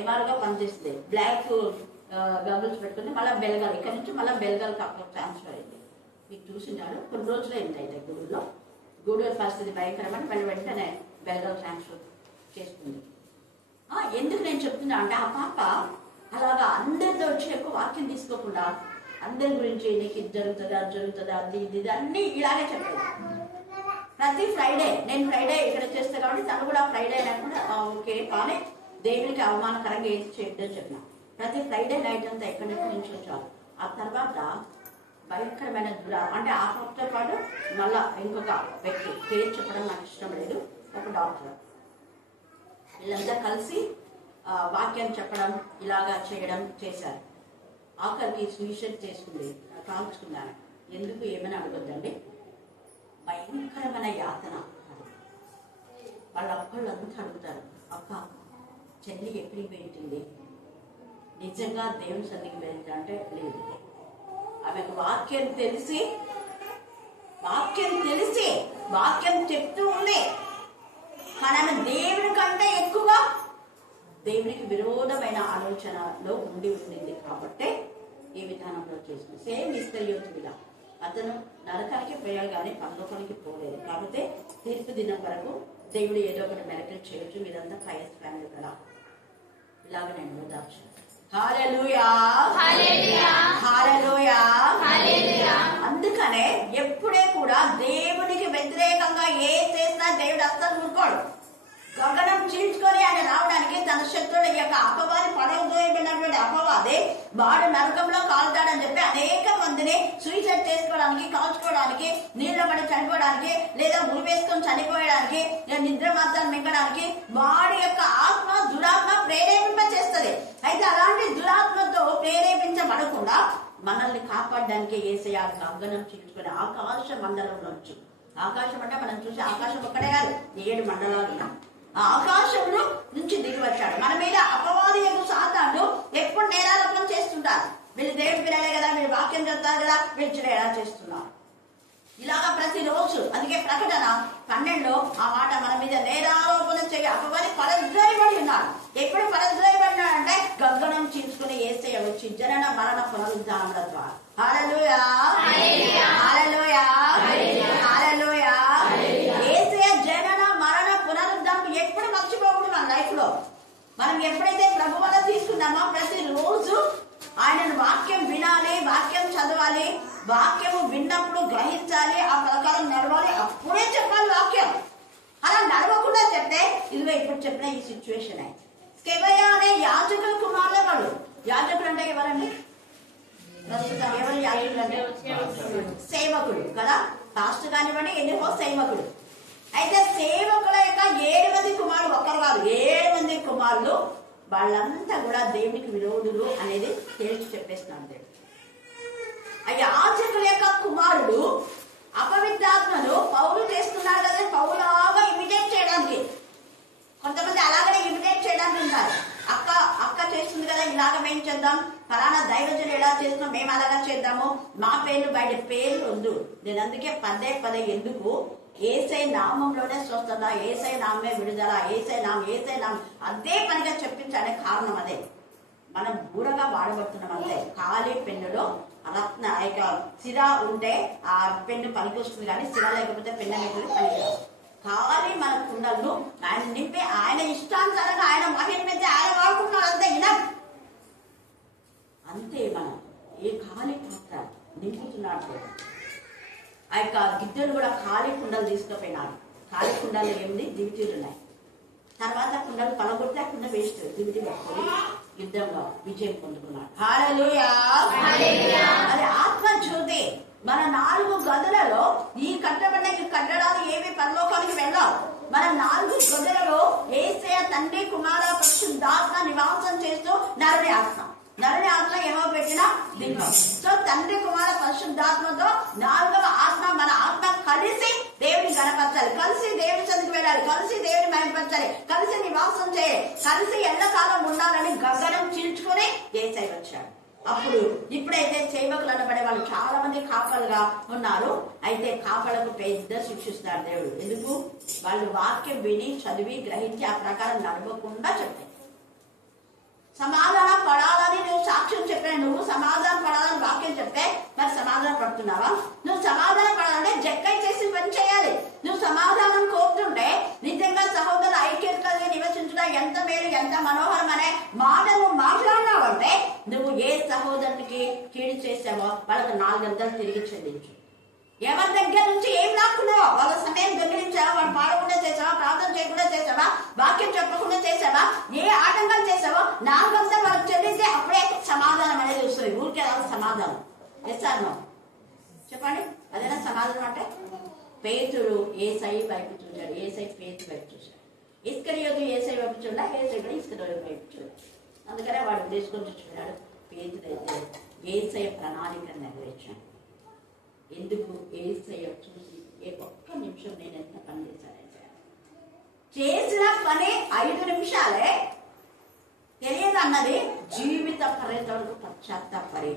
ఎంఆర్ఓగా పనిచేస్తుంది. బ్లాక్ గంగుల్స్ పెట్టుకుని మళ్ళీ బెల్గాల్, ఇక్కడ నుంచి మళ్ళీ బెల్గాల్కి అక్కడ ట్రాన్స్ఫర్ అయింది. మీకు చూసినాడు, కొన్ని రోజులే అయితే గూడూరులో. గూడూరు పరిస్థితి భయంకరమని మళ్ళీ వెంటనే బెల్గాల్ ట్రాన్స్ఫర్ చేస్తుంది. ఎందుకు నేను చెప్తున్నా అంటే ఆ పాప అలాగా అందరితో వచ్చి ఎక్కువ వాక్యం తీసుకోకుండా అందరి గురించి నీకు ఇది జరుగుతుంది, అది జరుగుతుంది, అది ఇది అన్నీ ఇలాగే చెప్పేది. ప్రతి ఫ్రైడే, నేను ఫ్రైడే ఇక్కడ చేస్తా కాబట్టి తను కూడా ఫ్రైడే లేకుండా ఓకే, కానీ దేవునికి అవమానకరంగా ఏది చేయొద్దని చెప్పిన. ప్రతి ఫ్రైడే నైట్ అంతా ఎక్కడి నుంచి వచ్చారు. ఆ తర్వాత భయంకరమైన అంటే ఆ పాపతో పాటు మళ్ళా ఇంకొక వ్యక్తి, పేరు చెప్పడం నాకు ఇష్టం లేదు, ఒక డాక్టర్, వీళ్ళంతా కలిసి వాక్యం చెప్పడం ఇలాగా చేయడం చేశారు. ఆఖరికి సూసైడ్ చేసుకుంది, కాల్చుకున్నాను. ఎందుకు ఏమని అడగొద్దండి, భయంకరమైన యాతన. వాళ్ళ అక్కళ్ళంతా అడుగుతారు, అక్క చెల్లి ఎక్కడికి వెళ్తుంది, నిజంగా దేవుని సన్నిధికి వెళ్తా అంటే లేదు. ఆమెకు వాక్యం తెలిసి వాక్యం చెప్తూ ఉంది, కానీ ఆమె దేవుని కంటే ఎక్కువగా దేవునికి విరోధమైన ఆలోచనలో ఉండింది కాబట్టి ఈ విధానంలో చేసింది. సేమ్ ఇస్కరియోతులా, అతను నరకానికి పోయాడు కానీ పరలోకానికి పోలేదు. కాబట్టి తీర్పు దినం వరకు దేవుడు ఏదో ఒకటి మెరకలు చేయొచ్చు. మీరంతా పైయస్ ఫ్యామిలీ కదా, ఇలాగ నేను ఓదార్చు. హల్లెలూయా, హల్లెలూయా, హల్లెలూయా. అందుకనే ఎప్పుడే కూడా దేవునికి వ్యతిరేకంగా ఏ చేసినా దేవుడు అస్సలు ఊరుకోడు. గగనం చీల్చుకొని ఆయన రావడానికి తన శత్రువుల యొక్క అపవాది పడవదోయబడినటువంటి అపవాది వాడు నరకంలో కాలుతాడని చెప్పి అనేక మందిని సూసైడ్ చేసుకోవడానికి, కాల్చుకోవడానికి, నీళ్ళ పడి చనిపోవడానికి, లేదా ఉరి వేసుకొని చనిపోయడానికి, నిద్ర మాత్రం మింగడానికి వాడి యొక్క ఆత్మ దురాత్మ ప్రేరేపింప చేస్తుంది. అయితే అలాంటి దురాత్మతో ప్రేరేపించబడకుండా మనల్ని కాపాడడానికి యేసయ్య గగనం చీల్చుకొని ఆకాశ మండలంలోంచి, ఆకాశం అంటే మనం చూసే ఆకాశం ఒక్కడే కాదు, 7 మండలాలు ఉన్నాయి. ఆ ఆకాశంలో నుంచి దిగి వచ్చాడు. మన మీద అపవాది యొక్క సాతాను ఎప్పుడు నేరారోపణ చేస్తుంటారు. వీళ్ళు దేవుడి పిల్లలే కదా, వీళ్ళు వాక్యం చెప్తారు కదా, వీళ్ళు ఎలా చేస్తున్నారు ఇలాగా ప్రతిరోజు. అందుకే ప్రకటన 12లో ఆ మాట మన మీద నేరారోపణ చేయ అపవాది పరద్రోయబడి ఉన్నాడు. ఎప్పుడు పరద్రోయబడినాడు అంటే గగనం చీల్చుకుని యేసయ్య వచ్చి జనన మరణ పునరుద్ధానముల ద్వారా. హల్లెలూయా, హల్లెలూయా, హల్లెలూయా. యేసయ్య జనన మరణ పునరుద్ధానం ఎప్పుడు మర్చిపోకూడదు మన లైఫ్ లో. మనం ఎప్పుడైతే ప్రభు వల్ల తీసుకున్నామో ప్రతిరోజు ఆయనను వాక్యం వినాలి, వాక్యం చదవాలి, వాక్యము విన్నప్పుడు గ్రహించాలి, ఆ ప్రకారం నడవాలి, అప్పుడే చెప్పాలి వాక్యం. అలా నడవకుండా చెప్తే ఇదిగో ఇప్పుడు చెప్పిన ఈ సిచ్యువేషన్ అయింది. స్కెబయా అనే యాజకుల కుమారులే వాడు. యాజకుడు అంటే ఎవరండి? ప్రస్తుతం ఎవరు యాజకుడు అంటే సేవకుడు కదా, పాస్టర్ కానివ్వండి, ఎన్నికో సేవకుడు. అయితే సేవకుల యొక్క 7 మంది కుమారులు, ఒక్కరు కాదు 7 మంది కుమారులు, వాళ్ళంతా కూడా దేవునికి విరోధులు అనేది తేల్చి చెప్పేస్తున్నాడు దేవుడు. ఆ యాజకుల యొక్క కుమారుడు అపవిత్రాత్మను పౌలు చేస్తున్నాడు కదా, పౌలాగా ఇమిటేట్ చేయడానికి. కొంతమంది అలాగనే ఇమిటేట్ చేయడానికి ఉంటారు. అక్క చేస్తుంది కదా, ఇలాగ మేము చేద్దాం, ఫలానా దైవజనులు ఎలా చేస్తున్నాం మేము అలాగా చేద్దాము, మా పేర్లు బయట పేర్లు వద్దు. నేను అందుకే పదే ఎందుకు యేసయ్య నామంలోనే స్వస్థత, యేసయ్య నామే విడుదల, యేసయ్య నామం అదే పనిగా చెప్పించడానికి కారణం అదే. మనం బూరగా వాడబడుతున్నాం అంతే. ఖాళీ పెన్నులో రత్న యొక్క సిరా ఉంటే ఆ పెన్ను పనికొస్తుంది, కానీ సిరా లేకపోతే పెన్ను అనేది పనికిరాదు. ఖాళీ మన కుండలను ఆయన నింపి ఆయన ఇష్టానుసారంగా ఆయన మహిమ మీద ఆయన వాడుకుంటున్నాడు అంతే. అంతే మనం ఏ ఖాళీ పాత్ర నింపుతున్నాడు. ఆ యొక్క గిద్దెలు కూడా ఖాళీ కుండలు తీసుకుపోయినాడు. ఖాళీ కుండలు ఏమిటి, దివిటీలు ఉన్నాయి. తర్వాత కుండలు పలగొడితే ఆ కుండ వేస్ట్, దివిటీ పట్టుకొని యుద్ధంగా విజయం పొందుకున్నాడు. హల్లెలూయా. అది ఆత్మ జ్యోతి. మన 4 గదులలో ఈ కట్టబడిన కట్టడాలు ఏవి పరలోకానికి వెళ్ళావు. మన 4 గదులలో యేసయ్య తండ్రి, కుమార, పరిశుద్ధాత్మ నివాసం చేస్తూ నరుని ఆత్మ. నరుని ఆత్మ ఏమో పెట్టిన దింపం. సో తండ్రి కుమార పరిశుద్ధాత్మతో 4వ ఆత్మ మన ఆత్మ కలిసి దేవుని గణపరచాలి, కలిసి దేవుని సన్నిధికి వెళ్ళాలి, కలిసి దేవుని మహిమపరచాలి, కలిసి నివాసం చేయాలి, కలిసి ఎల్లకాలం ఉండాలని గగనం చీల్చుకొని యేసయ్య వచ్చాడు. అప్పుడు ఇప్పుడైతే సేవకులు అనబడే వాళ్ళు చాలా మంది కాపలుగా ఉన్నారు. అయితే కాపలకు పెద్ద శిక్షిస్తాడు దేవుడు. ఎందుకు? వాళ్ళు వాక్యం విని చదివి గ్రహించి ఆ ప్రకారం నడవకుండా చెప్తాయి. సమాధానం పడాలని నువ్వు సాక్ష్యం చెప్పే, నువ్వు సమాధానం పడాలని వాక్యం చెప్తే మరి సమాధానం పడుతున్నావా? నువ్వు సమాధానం పడాలంటే జక్కై చేసి పని చేయాలి. నువ్వు సమాధానం కోరుతుంటే నిజంగా సహోదరుల ఐక్యతగా నివసించడం ఎంత మేలు, ఎంత మనోహరం అనే మాట నువ్వు మాట్లాడినావంటే నువ్వు ఏ సహోదరునికి కీడు చేసావో వాళ్ళకి 4 గంటలు తిరిగి చెల్లించు. ఎవరి దగ్గర నుంచి ఏం లాక్కున్నావో వాళ్ళ సమయం దొంగిలించావా, వాడు పాడకుండా చేసావా, ప్రార్థన చేయకుండా చేసావా, వాక్యం చెప్పకుండా చేసావా, ఏ ఆటంకం చేసావో 4 గంటలు వాళ్ళకి చెల్లిస్తే అప్పుడే సమాధానం అనేది వస్తుంది. ఊరికే రాదు సమాధానం. ఎస్ఆర్ చెప్పండి, అదేనా సమాధానం అంటే? పేతురు ఏసై వైపు చూశాడు, ఏసై పేతు వైపు చూశాడు. ఇస్కరియోతు ఏసై వైపు చూడా, ఏసై కూడా ఇస్కరియోతు వైపు చూడాడు. అందుకనే వాడు ఉద్దేశించి చూడాడు. పేతుడైతే ఏసై ప్రణాళికను నెరవేర్చాడు. ఎందుకు? ఏసయ్య చూసి ఒక్క నిమిషం నేను ఎంత పని చేశానంటే చేసిన పని 5 నిమిషాలే తెలియదు అన్నది జీవిత పర్యంతరకు పశ్చాత్తాపడి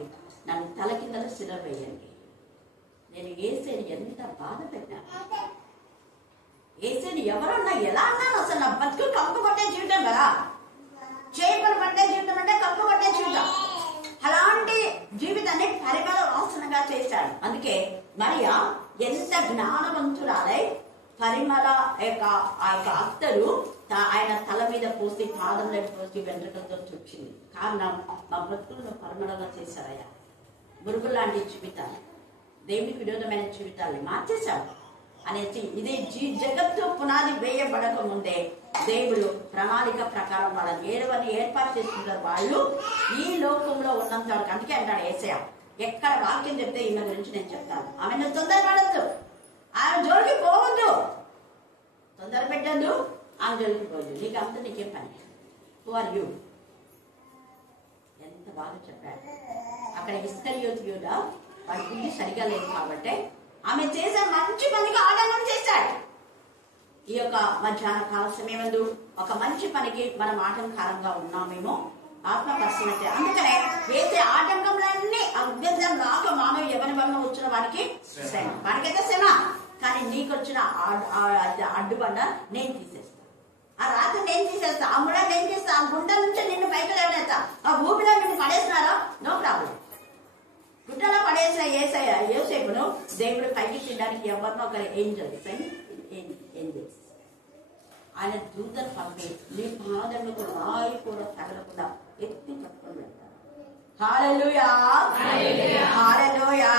నన్ను తల కింద శిల వేయండి. నేను ఏసైని ఎంత బాధ పెట్టాను, ఏసైని ఎవరన్నా ఎలా అన్నాను? అసలు నా బతుకు కంపు పట్టే జీవితం కదా, చేపలు పట్టే జీవితం అంటే కంపు పట్టే జీవితం. అలాంటి జీవితాన్ని పరిమళ వాసనగా చేశాడు. అందుకే మరియా ఎంత జ్ఞానవంతురాలై పరిమళ ఆ యొక్క అత్తరు ఆయన తల మీద పోసి, పాదంలో పోసి వెంట్రుకలతో చుచ్చింది. కారణం మా బ్రతుకులను పరిమళగా చేశారయ్యా. మురుగు లాంటి జీవితాన్ని, దేవునికి విరోధమైన జీవితాన్ని మార్చేశాడు అనేసి ఇది జగత్తు పునాది వేయబడక ముందే దేవుడు ప్రణాళిక ప్రకారం వాళ్ళని ఏర్పాటు చేసుకుంటారు. వాళ్ళు ఈ లోకంలో ఉన్నంత వరకు. అందుకే అంటాడు యేసయ్య, ఎక్కడ వాక్యం చెప్తే ఈమె గురించి నేను చెప్తాను, ఆమెను తొందరపడద్దు, ఆమె జోలికి పోవద్దు, తొందర పెట్టద్దు, ఆమె జోలికి పోవద్దు, నీకు అంత నీకేం పని, హూ ఆర్ యూ. ఎంత బాగా చెప్పాడు. అక్కడ ఇస్కరియోతు యూదా వాడి బుద్ధి సరిగా లేదు కాబట్టి ఆమె చేసే మంచి పనికి ఆటంకం చేశాడు. ఈ యొక్క మధ్యాహ్న కాల సమయమందు ఒక మంచి పనికి మనం ఆటంకారంగా ఉన్నామేమో ఆత్మ పరిశీలన. అందుకనే వేసే ఆటంకంలన్నీ అభ్యంతరం రాక మానవ ఎవరి వలన వచ్చిన వాడికి శ్రమ, వాడికైతే శ్రమ. కానీ నీకు వచ్చిన అడ్డుబండ నేను తీసేస్తాను, ఆ రాత్రి నేను తీసేస్తా, ఆ ముడ నేను తీస్తా, ఆ గుండె నుంచి నిన్ను బయట లేవనేస్తా, ఆ ఊపిలో నిన్ను పడేస్తున్నారా నో ప్రాబ్లం. గుడ్డలో పడేసిన యోసేపును దేవుడు పైకి తినడానికి ఎవరినో ఒక ఏంజల్స్ ఆయన దూతను పంపి నీ పాదములకు రాయి కూడా తగలకుండా ఎత్తి పట్టుకొని వెళ్తారు. హల్లెలూయా, హల్లెలూయా.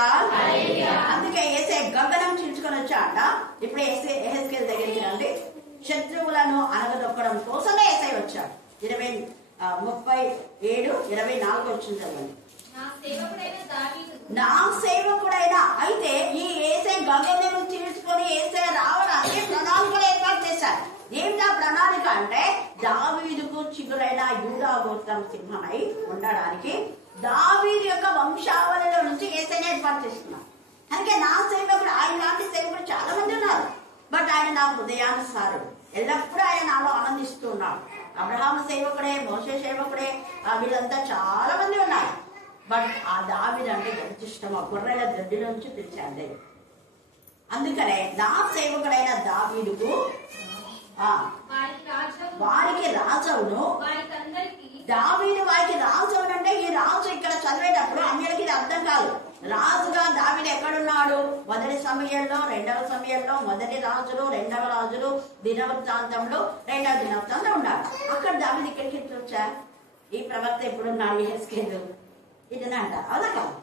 అందుకే యేసే గగనం చీల్చుకొని వచ్చాడ. ఇప్పుడు యెహెజ్కేలు దగ్గరికి రండి. శత్రువులను అనగదొక్కడం కోసమే యేసే వచ్చాడు. 37:24 వచ్చింది చదవండి. నా సేవకుడైనా అయితే ఈ యేసే గగనం చీల్చుకొని యేసే రావడానికి ప్రణాళికలు ఏర్పాటు చేశారు. ఏమిటా ప్రణాళిక అంటే దావీదుకు చిగురైన యూదా గోత్రం సింహమై ఉండడానికి దావీదు యొక్క వంశావళిలో నుంచి యేసయ్యని ఏర్పాటు చేస్తున్నారు. అందుకే నా సేవకుడు, ఆయన లాంటి సేవకుడు చాలా మంది ఉన్నారు. బట్ ఆయన నా హృదయానుసారుడు, ఎల్లప్పుడూ ఆయన నాలో ఆనందిస్తూ ఉన్నాడు. అబ్రహాము సేవకుడే, మోషే సేవకుడే, వీళ్ళంతా చాలా మంది ఉన్నారు. బట్ ఆ దావీదు అంటే ఎంత ఇష్టం, ఆ గొర్రెల దొడ్డి నుంచి పిలిచాడు దేవుడు. అందుకనే నా సేవకుడైన దావీదుకు వారికి రాజవును, దావీదు వారికి రాజవును అంటే ఈ రాజు ఇక్కడ చదివేటప్పుడు అన్యులకి ఇది అర్థం కాదు. రాజుగా దావీదు ఎక్కడున్నాడు? మొదటి సమయంలో, 2వ సమయంలో, మొదటి రాజులు, 2వ రాజులు, దినవృత్తాంతంలో, 2వ దినవృత్తాంతంలో ఉన్నాడు. అక్కడ దావీదు ఇక్కడికి వచ్చా ఈ ప్రవక్త ఎప్పుడున్నాడు? యెహెజ్కేలు ఇదనే అంటారు, అవునా కాదు?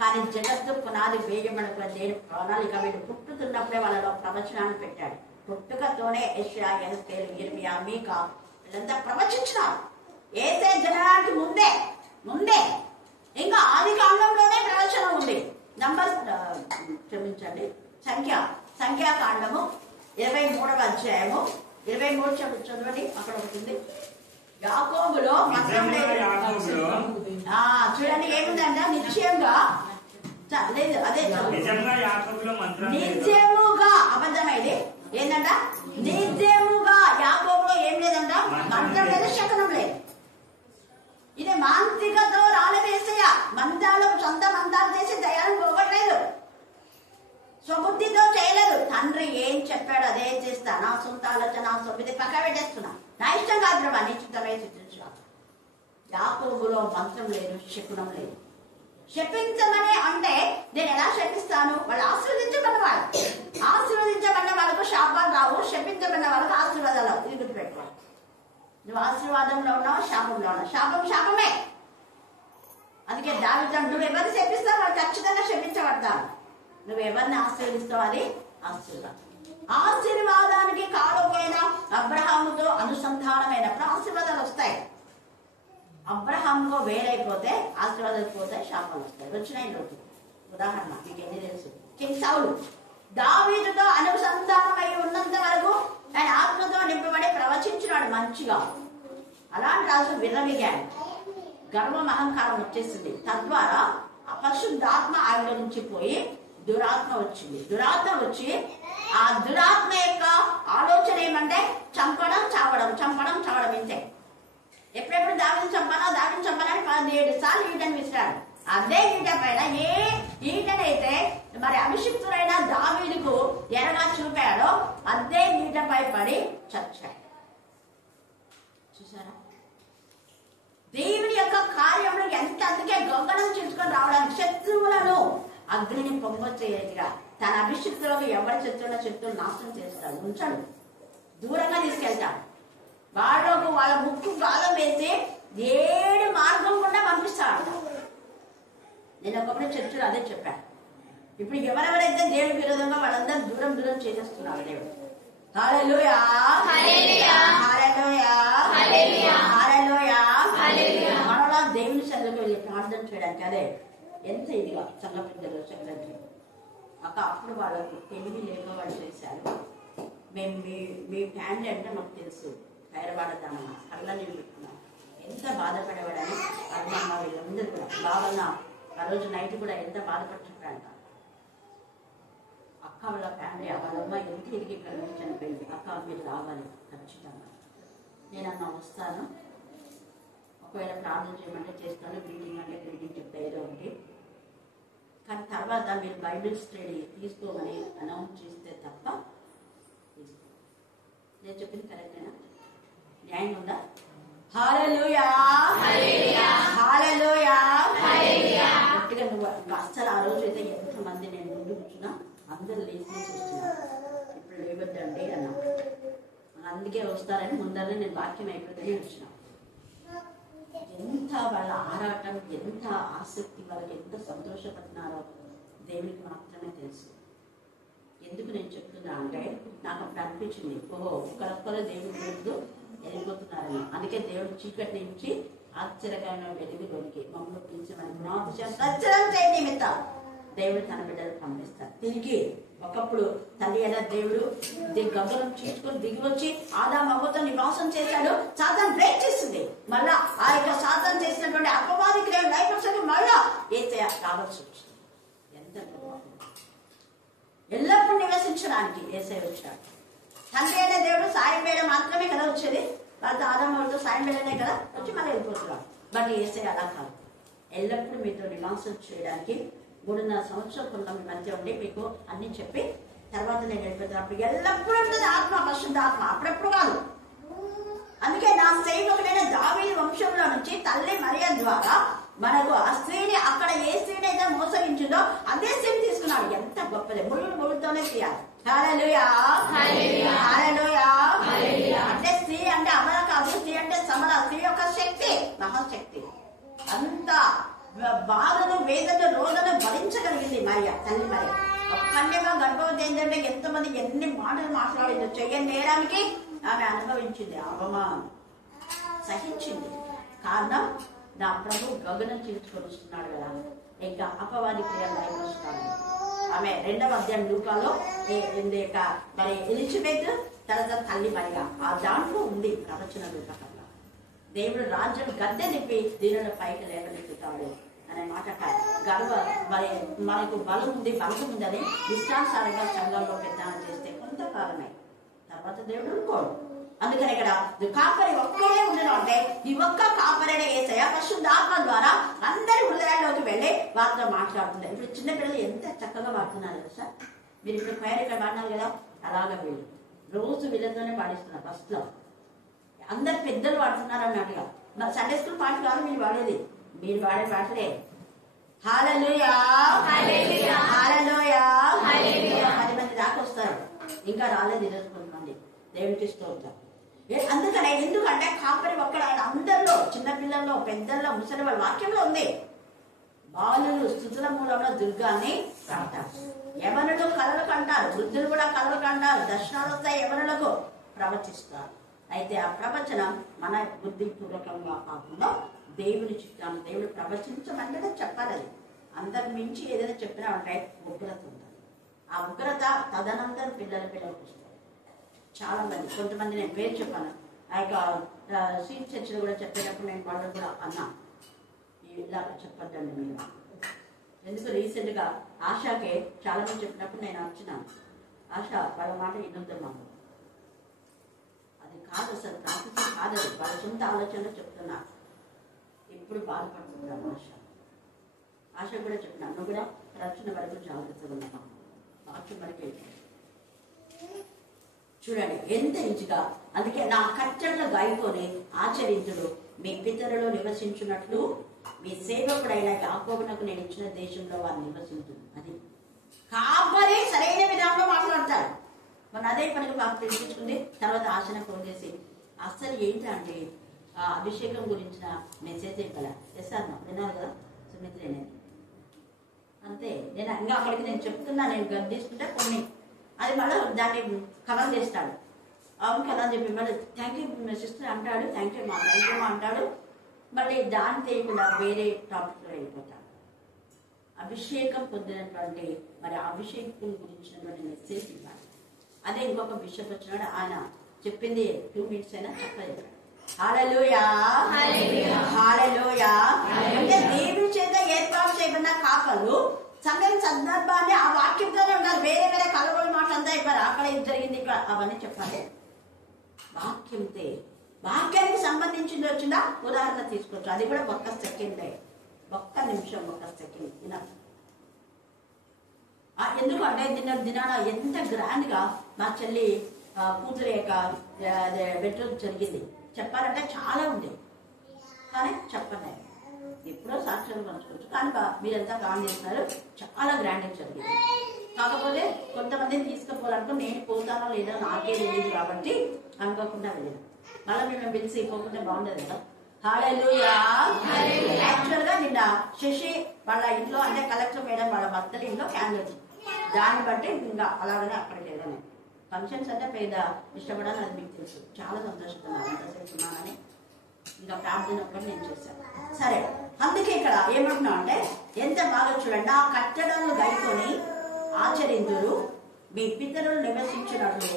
కానీ జగత్తు పునాది వేయబడక దేని ప్రణాళిక వీడు పుట్టుతున్నప్పుడే వాళ్ళలో ప్రవచనాన్ని పెట్టాడు. పుట్టుకతోనే యెషయా, యెహెజ్కేలు, యిర్మీయా, మీకా వీళ్ళంతా ప్రవచించినారు. యేసే జననానికి ముందే ఇంకా ఆది కాండంలోనే ప్రవచనం ఉంది. క్షమించండి, సంఖ్యాకాండము 23వ అధ్యాయము 23 చదవండి. అక్కడ ఒకటి ఉంది, యాకోబులో మతం లేదు. లేదు అదే నిజంగా యాకోబులో మంత్రం లేదు. నిజముగా అబద్ధమైంది ఏంటంట? నిజముగా యాకోబులో ఏం లేదంట, మంత్రం లేదు, శకనం లేదు. ఇది మాంత్రికతో రాలవేసయ మంత్రాలు, సొంత మంత్రాలు చేసి దయాలను పోగొట్టలేదు, స్వబుద్ధితో చేయలేదు. తండ్రి ఏం చెప్పాడు అదే చేస్తా, నా సొంత ఆలోచన నా స్వబుద్ధి పక్క పెట్టేస్తున్నా, నా ఇష్టం కాదు ప్రభా, నీ చిత్తమే చిత్రించు. యాకోబులో మంత్రం లేదు, శకునం లేదు. శపించమని అంటే నేను ఎలా శపిస్తాను? వాళ్ళు ఆశీర్వదించబడిన వాళ్ళు, ఆశీర్వదించబడిన వాళ్ళకు శాపాలు రావు, శపించబడిన వాళ్ళకు ఆశీర్వాదాలు. ఇది గుర్తుపెట్టుకోవాలి. నువ్వు ఆశీర్వాదంలో ఉన్నావు, శాపంలో ఉన్నావు. శాపం శాపమే. అందుకే దావీదు నువ్వు ఎవరిని శపిస్తావు వాళ్ళు ఖచ్చితంగా శపించబడతారు, నువ్వు ఎవరిని ఆశీర్వదిస్తావు అది ఆశీర్వాదం. ఆశీర్వాదానికి కాలుపోయిన అబ్రహాముతో అనుసంధానమైనప్పుడు ఆశీర్వాదాలు వస్తాయి. అబ్రహాంలో వేరైపోతే ఆశీర్వాదాలు పోతాయి, శాపాలు వస్తాయి. వచ్చినాయి రోజు ఉదాహరణ మీకు ఎన్ని తెలుసు? కింగ్ సౌలు దావీదుతో అనుసంధానమై ఉన్నంత వరకు ఆయన ఆత్మతో నింపబడి ప్రవచించినాడు మంచిగా. అలాంటి రాజు విర్రవిగాడు, గర్వం అహంకారం వచ్చేసింది. తద్వారా పరిశుద్ధాత్మ ఆయన నుంచి పోయి దురాత్మ వచ్చింది. దురాత్మ వచ్చి ఆ దురాత్మ యొక్క ఆలోచన ఏమంటే చంపడం చావడం, చంపడం చావడం. ఇంతే. ఎప్పుడెప్పుడు దావిని చంపాలని 17 సార్లు ఈటను విసిరాడు. అదే ఈట పైన ఏ ఈటనైతే మరి అభిషిక్తుడైన దావీదుకు ఎరగా చూపాడో అదే ఈటపై పడి చచ్చాడు. చూసారా దేవుని యొక్క కార్యములు ఎంత? అందుకే గొంగళం చేసుకొని రావడానికి శత్రువులను అగ్నిని పొంగొచ్చేయగా తన అభిషిక్తులకు ఎవరి శత్రువులు నాశనం చేస్తాడు, ఉంచాడు, దూరంగా తీసుకెళ్తాడు. వాళ్ళకు వాళ్ళ ముక్కు గాలం వేసి 7 మార్గం గుండా పంపిస్తాడు. నేను ఒకప్పుడు చర్చలు అదే చెప్పాను. ఇప్పుడు ఎవరెవరైతే దేవుడి విరోధంగా వాళ్ళందరూ దూరం దూరం చేసేస్తున్నారు దేవుడు. హల్లెలూయా, హల్లెలూయా, హల్లెలూయా, హల్లెలూయా, హల్లెలూయా, హల్లెలూయా. మనలా దేవుని సన్నిధికి వెళ్ళి ప్రార్థన చేయడానికి అదే ఎంత ఇదిగా సంఘ పెద్దలు సెక్రటరీ అక్క అప్పుడు వాళ్ళకు తెలివి లేక వాళ్ళు చేశారు. మేము మీ ఫ్యామిలీ అంటే మాకు తెలుసు, హైదరాబాద్ కళ్ళ నీళ్ళు పెట్టుకున్నాం, ఎంత బాధపడేవాడని అర్థమ్మ వీళ్ళందరూ కూడా బాగా ఆ రోజు నైట్ కూడా ఎంత బాధపడుతున్నారంట. అక్క వాళ్ళ ఫ్యామిలీ వాళ్ళమ్మ ఎంత ఇరిగి ఇక్కడ నుంచి చనిపోయింది. అక్క మీరు రావాలి ఖచ్చితంగా. నేను అన్న వస్తాను, ఒకవేళ ప్రార్థన చేయమంటే చేస్తాను, గ్రీటింగ్ అంటే గ్రీటింగ్ చెప్తా ఏదో ఒకటి. కానీ తర్వాత మీరు బైబిల్ స్టడీ తీసుకోమని అనౌన్స్ చేస్తే తప్ప తీసుకో. నేను చెప్పింది కరెక్టేనా? న్యాయం ఉందా? హల్లెలూయా, హల్లెలూయా, హల్లెలూయా, హల్లెలూయా. గట్టిగా నువ్వు అసలు ఆ రోజు అయితే ఎంతమంది నేను ముందు కూర్చున్నా అందరూ లేచి చూస్తున్నారు. ఇప్పుడు లేవద్దండి అన్నా, అందుకే వస్తారని ముందరనే నేను వాక్యం అయిపోతుంది వచ్చిన. ఎంత వాళ్ళ ఆరాటం, ఎంత ఆసక్తి, వాళ్ళకి ఎంత సంతోషపడుతున్నారో దేవునికి మాత్రమే తెలుసు. ఎందుకు నేను చెప్తున్నా అంటే నాకు అప్పుడు అనిపించింది, ఓహో ఒక్కరొక్కరు దేవుడి వెలుగు వెళ్ళిపోతున్నారని. అందుకే దేవుడు చీకటి నుంచి ఆశ్చర్యకరమైన వెలుగులోనికి మమ్మల్ని పిలిచమని పునాది నిమిత్తం దేవుడు తన బిడ్డలు పంపిస్తారు తిరిగి. ఒకప్పుడు తల్లి అయినా దేవుడు గగ్గరం తీసుకొని దిగి వచ్చి ఆదాము అవ్వతో నివాసం చేశాడు. సాతాను బ్రేక్ చేస్తుంది. మళ్ళా ఆ యొక్క సాతాను చేసినటువంటి అపవాది క్రియ లైఫ్ మళ్ళా ఏసయ్య కావాల్సి వచ్చింది. ఎంత ఎల్లప్పుడూ నివసించడానికి ఏసయ్య వచ్చాడు. తండ్రి అయిన దేవుడు సాయం వేళ మాత్రమే కదా వచ్చేది. వాళ్ళతో ఆదాముతో సాయం వేళనే కదా వచ్చి మళ్ళీ వెళ్ళిపోతున్నాడు. బట్ ఏసయ్య అలా కాదు, ఎల్లప్పుడూ మీతో నివాసం చేయడానికి 3.5 సంవత్సరాల కొంత మీ మధ్య ఉండి మీకు అన్ని చెప్పి తర్వాత నేను వెళ్ళిపోతున్నప్పుడు ఎల్లప్పుడూ ఉంటుంది ఆత్మ, పరిశుద్ధ ఆత్మ, అప్పుడప్పుడు కాదు. అందుకే నా సేవకుడైన దావీదు వంశంలో నుంచి తల్లి మరియ ద్వారా మనకు ఆ స్త్రీని అక్కడ ఏ స్త్రీని అయితే మోసగించిందో అదే స్త్రీని తీసుకున్నాడు. ఎంత గొప్పది! ముళ్ళుతోనే తీయాలి. హల్లెలూయా, హల్లెలూయా, హల్లెలూయా, హల్లెలూయా. అంటే స్త్రీ అంటే అమల కాదు, స్త్రీ అంటే సమల. స్త్రీ యొక్క శక్తి మహాశక్తి. అంత బాధను, వేదన, రోదన భరించగలిగింది మరియ, తల్లి మరియ. ఒక్కన్యగా గర్భవతి ఏంటంటే ఎంతమంది ఎన్ని మాటలు మాట్లాడిందో చెయ్యని నేరానికి ఆమె అనుభవించింది, అవమానం సహించింది. కారణం నా ప్రభు గగనం చీల్చుకొని వస్తున్నాడు కదా, ఇంకా అపవాది క్రియలు అయిపోతున్నాడు. ఆమె 2వ అధ్యాయం లూకాలో మరి ఎలిజబెత్ తర్వాత తల్లి మరియ, ఆ దాంట్లో ఉంది ప్రవచన రూపకంగా. దేవుడు రాజ్యం గద్దె నిప్పి దీనిలో పైకి లేవనెత్తుతాడు అనే మాట కాదు. మరి మనకు బలం ఉంది, బలం ఉందని ఇష్టానుసారంగా సంఘంలో పెద్దనం చేస్తే కొంతకాలమే, తర్వాత దేవుడు అనుకోడు. అందుకని ఇక్కడ కాపరి ఒక్కడే ఉండడం అంటే ఈ ఒక్క కాపరినే యేసయ్య పరిశుద్ధాత్మ ద్వారా అందరి హృదయాల్లోకి వెళ్ళి వారితో మాట్లాడుతుంది. ఇప్పుడు చిన్నపిల్లలు ఎంత చక్కగా వాడుతున్నారు కదా సార్. మీరు ఇప్పుడు పైన ఇక్కడ పాడినారు కదా, అలాగా వీళ్ళు రోజు వీళ్ళతోనే పాడిస్తున్నారు. ఫస్ట్ లో అందరు పెద్దలు పాడుతున్నారు అన్నట్టుగా. సండే స్కూల్ పాట కాదు మీరు పాడేది, మీరు పాడే పాటలే. హల్లెలూయా హల్లెలూయా హల్లెలూయా 10 మంది దాకా వస్తారు, ఇంకా రాలేదు ఈరోజు కొంతమంది. దేవునికి స్తోత్రం. అందుకనే ఎందుకంటే కాపరి ఒక్కడ ఆయన అందరిలో, చిన్నపిల్లల్లో, పెద్దల్లో, ముసలి వాళ్ళ వాక్యంలో ఉంది. బాలులు స్తుతుల మూలంలో దుర్గాన్ని కంటారు, యవనులు కలలు కంటారు, వృద్ధులు కూడా కలలు కంటారు, దర్శనాలు వస్తాయి, యవనులకు ప్రవచిస్తారు. అయితే ఆ ప్రవచనం మన బుద్ధిపూర్వకంగా కాకుండా దేవుని చిత్తాన్ని దేవుడు ప్రవచించమంటే చెప్పాలి. అది అందరి మించి ఏదైనా చెప్పినా ఉంటే ఉగ్రత ఉంటుంది. ఆ ఉగ్రత తదనంతరం పిల్లలకు వస్తుంది. చాలా మంది, కొంతమంది నేను పేరు చెప్పాను, ఆ యొక్క సీట్ చర్చలో కూడా చెప్పేటప్పుడు నేను వాళ్ళు కూడా అన్నా, ఇలా చెప్పొద్దండి మీరు. ఎందుకు రీసెంట్ గా ఆశాకే చాలా మంది చెప్పినప్పుడు నేను వచ్చినాను, ఆశ వాళ్ళ మాట వినొద్దన్నాను. అది కాదు, అసలు ప్రార్థన కాదు, అది వాళ్ళ సొంత ఆలోచనలో చెప్తున్నారు. ఇప్పుడు బాధపడుతున్నాను. ఆశ కూడా చెప్పినాను, నువ్వు కూడా రక్షణ వరకు జాగ్రత్తగా ఉన్నాను. వాక్యం వరకు చూడండి ఎంత ఈజీగా. అందుకే నా కట్టడలు గాయకొని ఆచరించుడు మీ పితరులు నివసించున్నట్లు మీ సేవకుడైన యాకోబునకు నేను ఇచ్చిన దేశంలో వారు నివసించుడు. అది కాపరి సరైన విధానంలో మాట్లాడతారు. మన అదే పనికి మాకు తెలిపించుకుంది. తర్వాత ఆశను ఫోన్ చేసి అసలు ఏంటంటే ఆ అభిషేకం గురించిన మెసేజ్ ఇవ్వాలి. ఎస్ అన్న విన్నారు కదా సుమిత్రేనే అంతే. నేను ఇంకా అక్కడికి నేను చెప్తున్నా, నేను గద్దిస్తుంటే కొన్ని అది మళ్ళీ దాన్ని కవర్ చేస్తాడు. అవును కదా అని చెప్పి మళ్ళీ థ్యాంక్ యూ సిస్టర్ అంటాడు, థ్యాంక్ యూ మా అంటాడు. మళ్ళీ దాన్ని తెలియకుండా వేరే టాపిక్లో వెళ్ళిపోతాడు. అభిషేకం పొందినటువంటి మరి అభిషేకం గురించినటువంటి మెసేజ్ ఇవ్వాలి. అదే ఇంకొక బిషప్ వచ్చినాడు, ఆయన చెప్పింది 2 minutes అయినా చెప్పలేదు. హల్లెలూయా హల్లెలూయా. అంటే దేవుని చేత ఏర్పాటు చేయబడిన కాపలు సమయం సందర్భాన్ని ఆ వాక్యంతోనే ఉండాలి. వేరే వేరే కలబోలు మాటలు అంతా అయిపోయారు, అక్కడ ఇది జరిగింది ఇక్కడ అవన్నీ చెప్పాలి. వాక్యంతే, వాక్యానికి సంబంధించింది వచ్చిందా ఉదాహరణ తీసుకోవచ్చు. అది కూడా 1 సెకండే, 1 నిమిషం, 1 సెకండ్ వినాలి. ఎందుకంటే దినాన ఎంత గ్రాండ్ గా మా చెల్లి కూతురు యొక్క బెడ్రూమ్ జరిగింది. చెప్పాలంటే చాలా ఉంది, కానీ చెప్పలే. ఎప్పుడో సాక్ష్యాలు పంచుకోవచ్చు, కానీ మీరంతా కాల్ చేస్తున్నారు. చాలా గ్రాండ్ జరిగింది. కాకపోతే కొంతమందిని తీసుకుపోవాలనుకో, నేను పోతానో లేదో నాకే తెలియదు కాబట్టి అనుకోకుండా వెళ్ళాను. మళ్ళీ మేము పిలిచి పోకుండా బాగుండదు కదా. హల్లెలూయా. యాక్చువల్ గా నిన్న శశి వాళ్ళ ఇంట్లో, అంటే కలెక్టర్ మేడం వాళ్ళ భర్తల ఇంట్లో క్యాండిల్, దాన్ని బట్టి ఇంకా అలాగనే అక్కడికి వెళ్ళాను. ఫంక్షన్స్ అంటే పెద్ద ఇష్టపడాలని అది మీకు తెలుసు. చాలా సంతోషిస్తున్నాను అంతసేపు ఉన్నానని. ఇంకా ప్రార్థన ఒక్కటి నేను చేశాను. సరే, అందుకే ఇక్కడ ఏమంటున్నాం అంటే ఎంత బాగా చూడండి. ఆ కట్టడాలను గైకొని ఆచరించురు మీ పితరులు నివసించినట్లు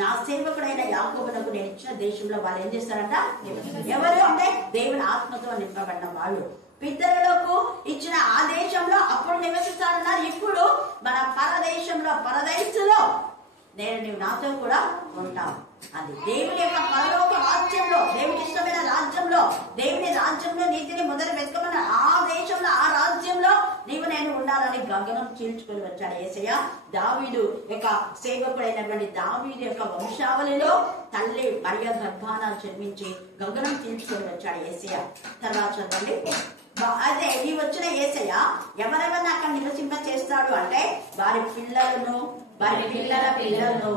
నా సేవకుడైన యాకోబునకు నేను ఇచ్చిన దేశంలో వాళ్ళు ఏం చేస్తారంట? ఎవరు అంటే దేవుని ఆత్మతో నింపబడిన వాళ్ళు. పితరులకు ఇచ్చిన ఆ దేశంలో అప్పుడు నివసిస్తారన్నారు. ఇప్పుడు మన పరదేశంలో, పరదేశంలో నీవు నాతో కూడా ఉంటావు. అది దేవుని యొక్క పరలోక రాజ్యంలో, దేవునికి ఇష్టమైన రాజ్యంలో, దేవుని రాజ్యంలో నీతిని మొదలు వెతకమన్న ఆ దేశంలో, ఆ రాజ్యంలో నీవు నేను ఉండాలని గగనం చీల్చుకొని వచ్చాడు యేసయ్య. దావీదు యొక్క సేవకుడైనటువంటి దావీదు యొక్క వంశావళిలో తల్లి మరియ గర్భాన జన్మించి గగనం చీల్చుకొని వచ్చాడు యేసయ్య. తర్వాత చదవండి. అదే ఈ వచ్చిన యేసయ్య ఎవరెవరిని అక్కడ నివసింప చేస్తాడు అంటే వారి పిల్లలను, వారి పిల్లల పిల్లలను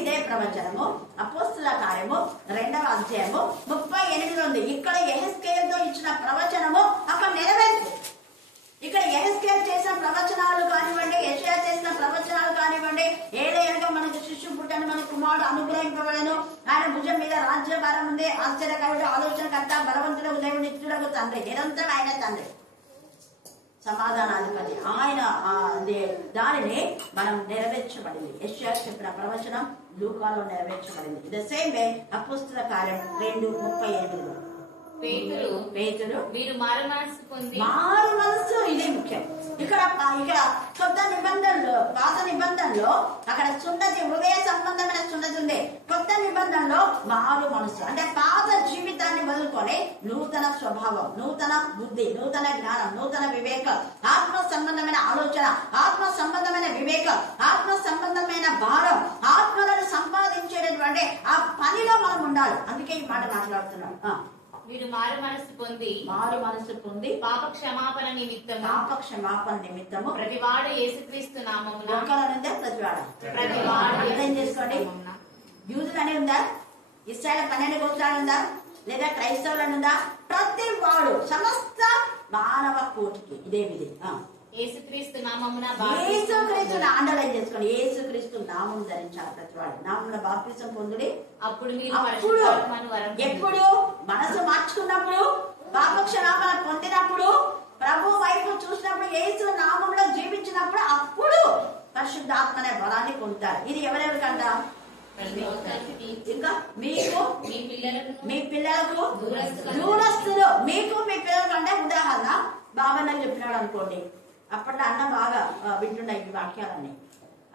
ఇదే ప్రవచనము అపోస్తుల కార్యము 2వ అధ్యాయము 38 ఉంది. ఇక్కడ యెహెజ్కేలుతో ఇచ్చిన ప్రవచనము అక్కడ నెరవేర్చు. ఇక్కడ యెహెజ్కేలు చేసిన ప్రవచనాలు కానివ్వండి, యెషయా చేసిన ప్రవచనాలు కానివ్వండి, ఏడేళ్ళగా మనకు శిశువు పుట్టను, మన కుమారుడు అనుగ్రహింపబడను, ఆయన భుజం మీద రాజ్యభారం ఉంది, ఆశ్చర్యకరుడు, ఆలోచనకర్త, బలవంతుడు, దేవుడు, నిత్యుడకు తండ్రి, నిరంతరం ఆయన తండ్రి, సమాధానాధిపతి ఆయన. దానిని మనం నెరవేర్చబడింది. యెషయా చెప్పిన ప్రవచనం లూకాలో నెరవేర్చబడింది. ద సేమ్ వే అపోస్తుల కార్యం 2:38 పేతురు మీరు మారు మనసు పొంది మారు మనస్సు, ఇదే ముఖ్యం. ఇక్కడ కొత్త నిబంధనలో, పాత నిబంధనలో అక్కడ సున్నతి, హృదయ సంబంధమైన సున్నతి ఉంది. కొత్త నిబంధనలో మారు మనస్సు అంటే పాత జీవితాన్ని వదులుకొని నూతన స్వభావం, నూతన బుద్ధి, నూతన జ్ఞానం, నూతన వివేకం, ఆత్మ సంబంధమైన ఆలోచన, ఆత్మ సంబంధమైన వివేకం, ఆత్మ సంబంధమైన భారం, ఆత్మలను సంపాదించేటటువంటి ఆ పనిలో మనం ఉండాలి. అందుకే ఈ మాట మాట్లాడుతున్నాను. మీరు మారు మనసు పొంది పాప క్షమాపణ నిమిత్తము ప్రతివాడు యేసుక్రీస్తు నామమున అర్థం చేసుకోండి. యూదులనే ఉందా, ఇశ్రాయేలు 12 గోత్రాలు ఉందా, లేదా క్రైస్తవులను ఉందా? ప్రతి వాడు సమస్త మానవ కోటికి ఇదే విధి. యేసుక్రీస్తు నామమున అండర్లైన్ చేసుకోండి. యేసుక్రీస్తు నామం ధరించాలి ప్రతి వాడు. నామమున బాప్తిసం పొందుడి. అప్పుడు ఎప్పుడు మనసు మార్చుకున్నప్పుడు, పాప క్షమాపణ పొందినప్పుడు, ప్రభు వైపు చూసినప్పుడు, యేసు నామంలో జీవించినప్పుడు అప్పుడు పరిశుద్ధాత్మనే బలాన్ని పొందుతారు. ఇది ఎవరెవరికంట? ఇంకా మీకు, మీ పిల్లలకు, దూరస్తులు, మీకు మీ పిల్లలకు. అంటే ఉదాహరణ బాబాన్న చెప్పినాడు అనుకోండి, అప్పట్లో అన్న బాగా వింటున్నాయి ఈ వాక్యాలన్నీ.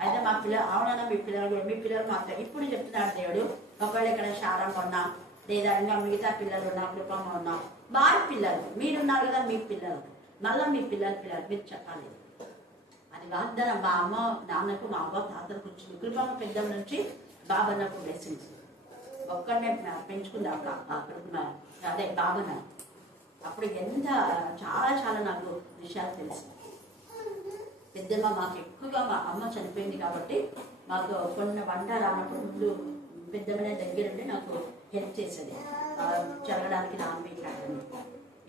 అయితే మా పిల్లలు, అవునన్నా మీ పిల్లలు మాత్రం ఇప్పుడు చెప్తున్నాడు దేవుడు. ఒకవేళ ఇక్కడ శారంగా ఉన్నా, లేదా ఇంకా మిగతా పిల్లలు ఉన్నా, కృపంగా ఉన్నా, వారి పిల్లలు మీరున్నారు కదా, మీ పిల్లలు మళ్ళీ మీ పిల్లలు మీరు చెప్పాలి. అది వాగ్దానం మా అమ్మ నాన్నకు, మా అవ్వ తాతలకు వచ్చింది. కృపమ్మ పెద్ద నుంచి బాబన్నకు బ్లెస్సింగ్స్. ఒక్కడనే పెంచుకున్నాక అదే బాబన్న. అప్పుడు ఎంత చాలా నాకు విషయాలు తెలుసు. పెద్దమ్మ మాకు ఎక్కువగా, మా అమ్మ చనిపోయింది కాబట్టి మాకు కొన్ని వంట రానప్పుడు ముందు పెద్దమ్మనే దగ్గరుండి నాకు హెల్ప్ చేసేది, చదవడానికి నాన్నబెట్టాడని.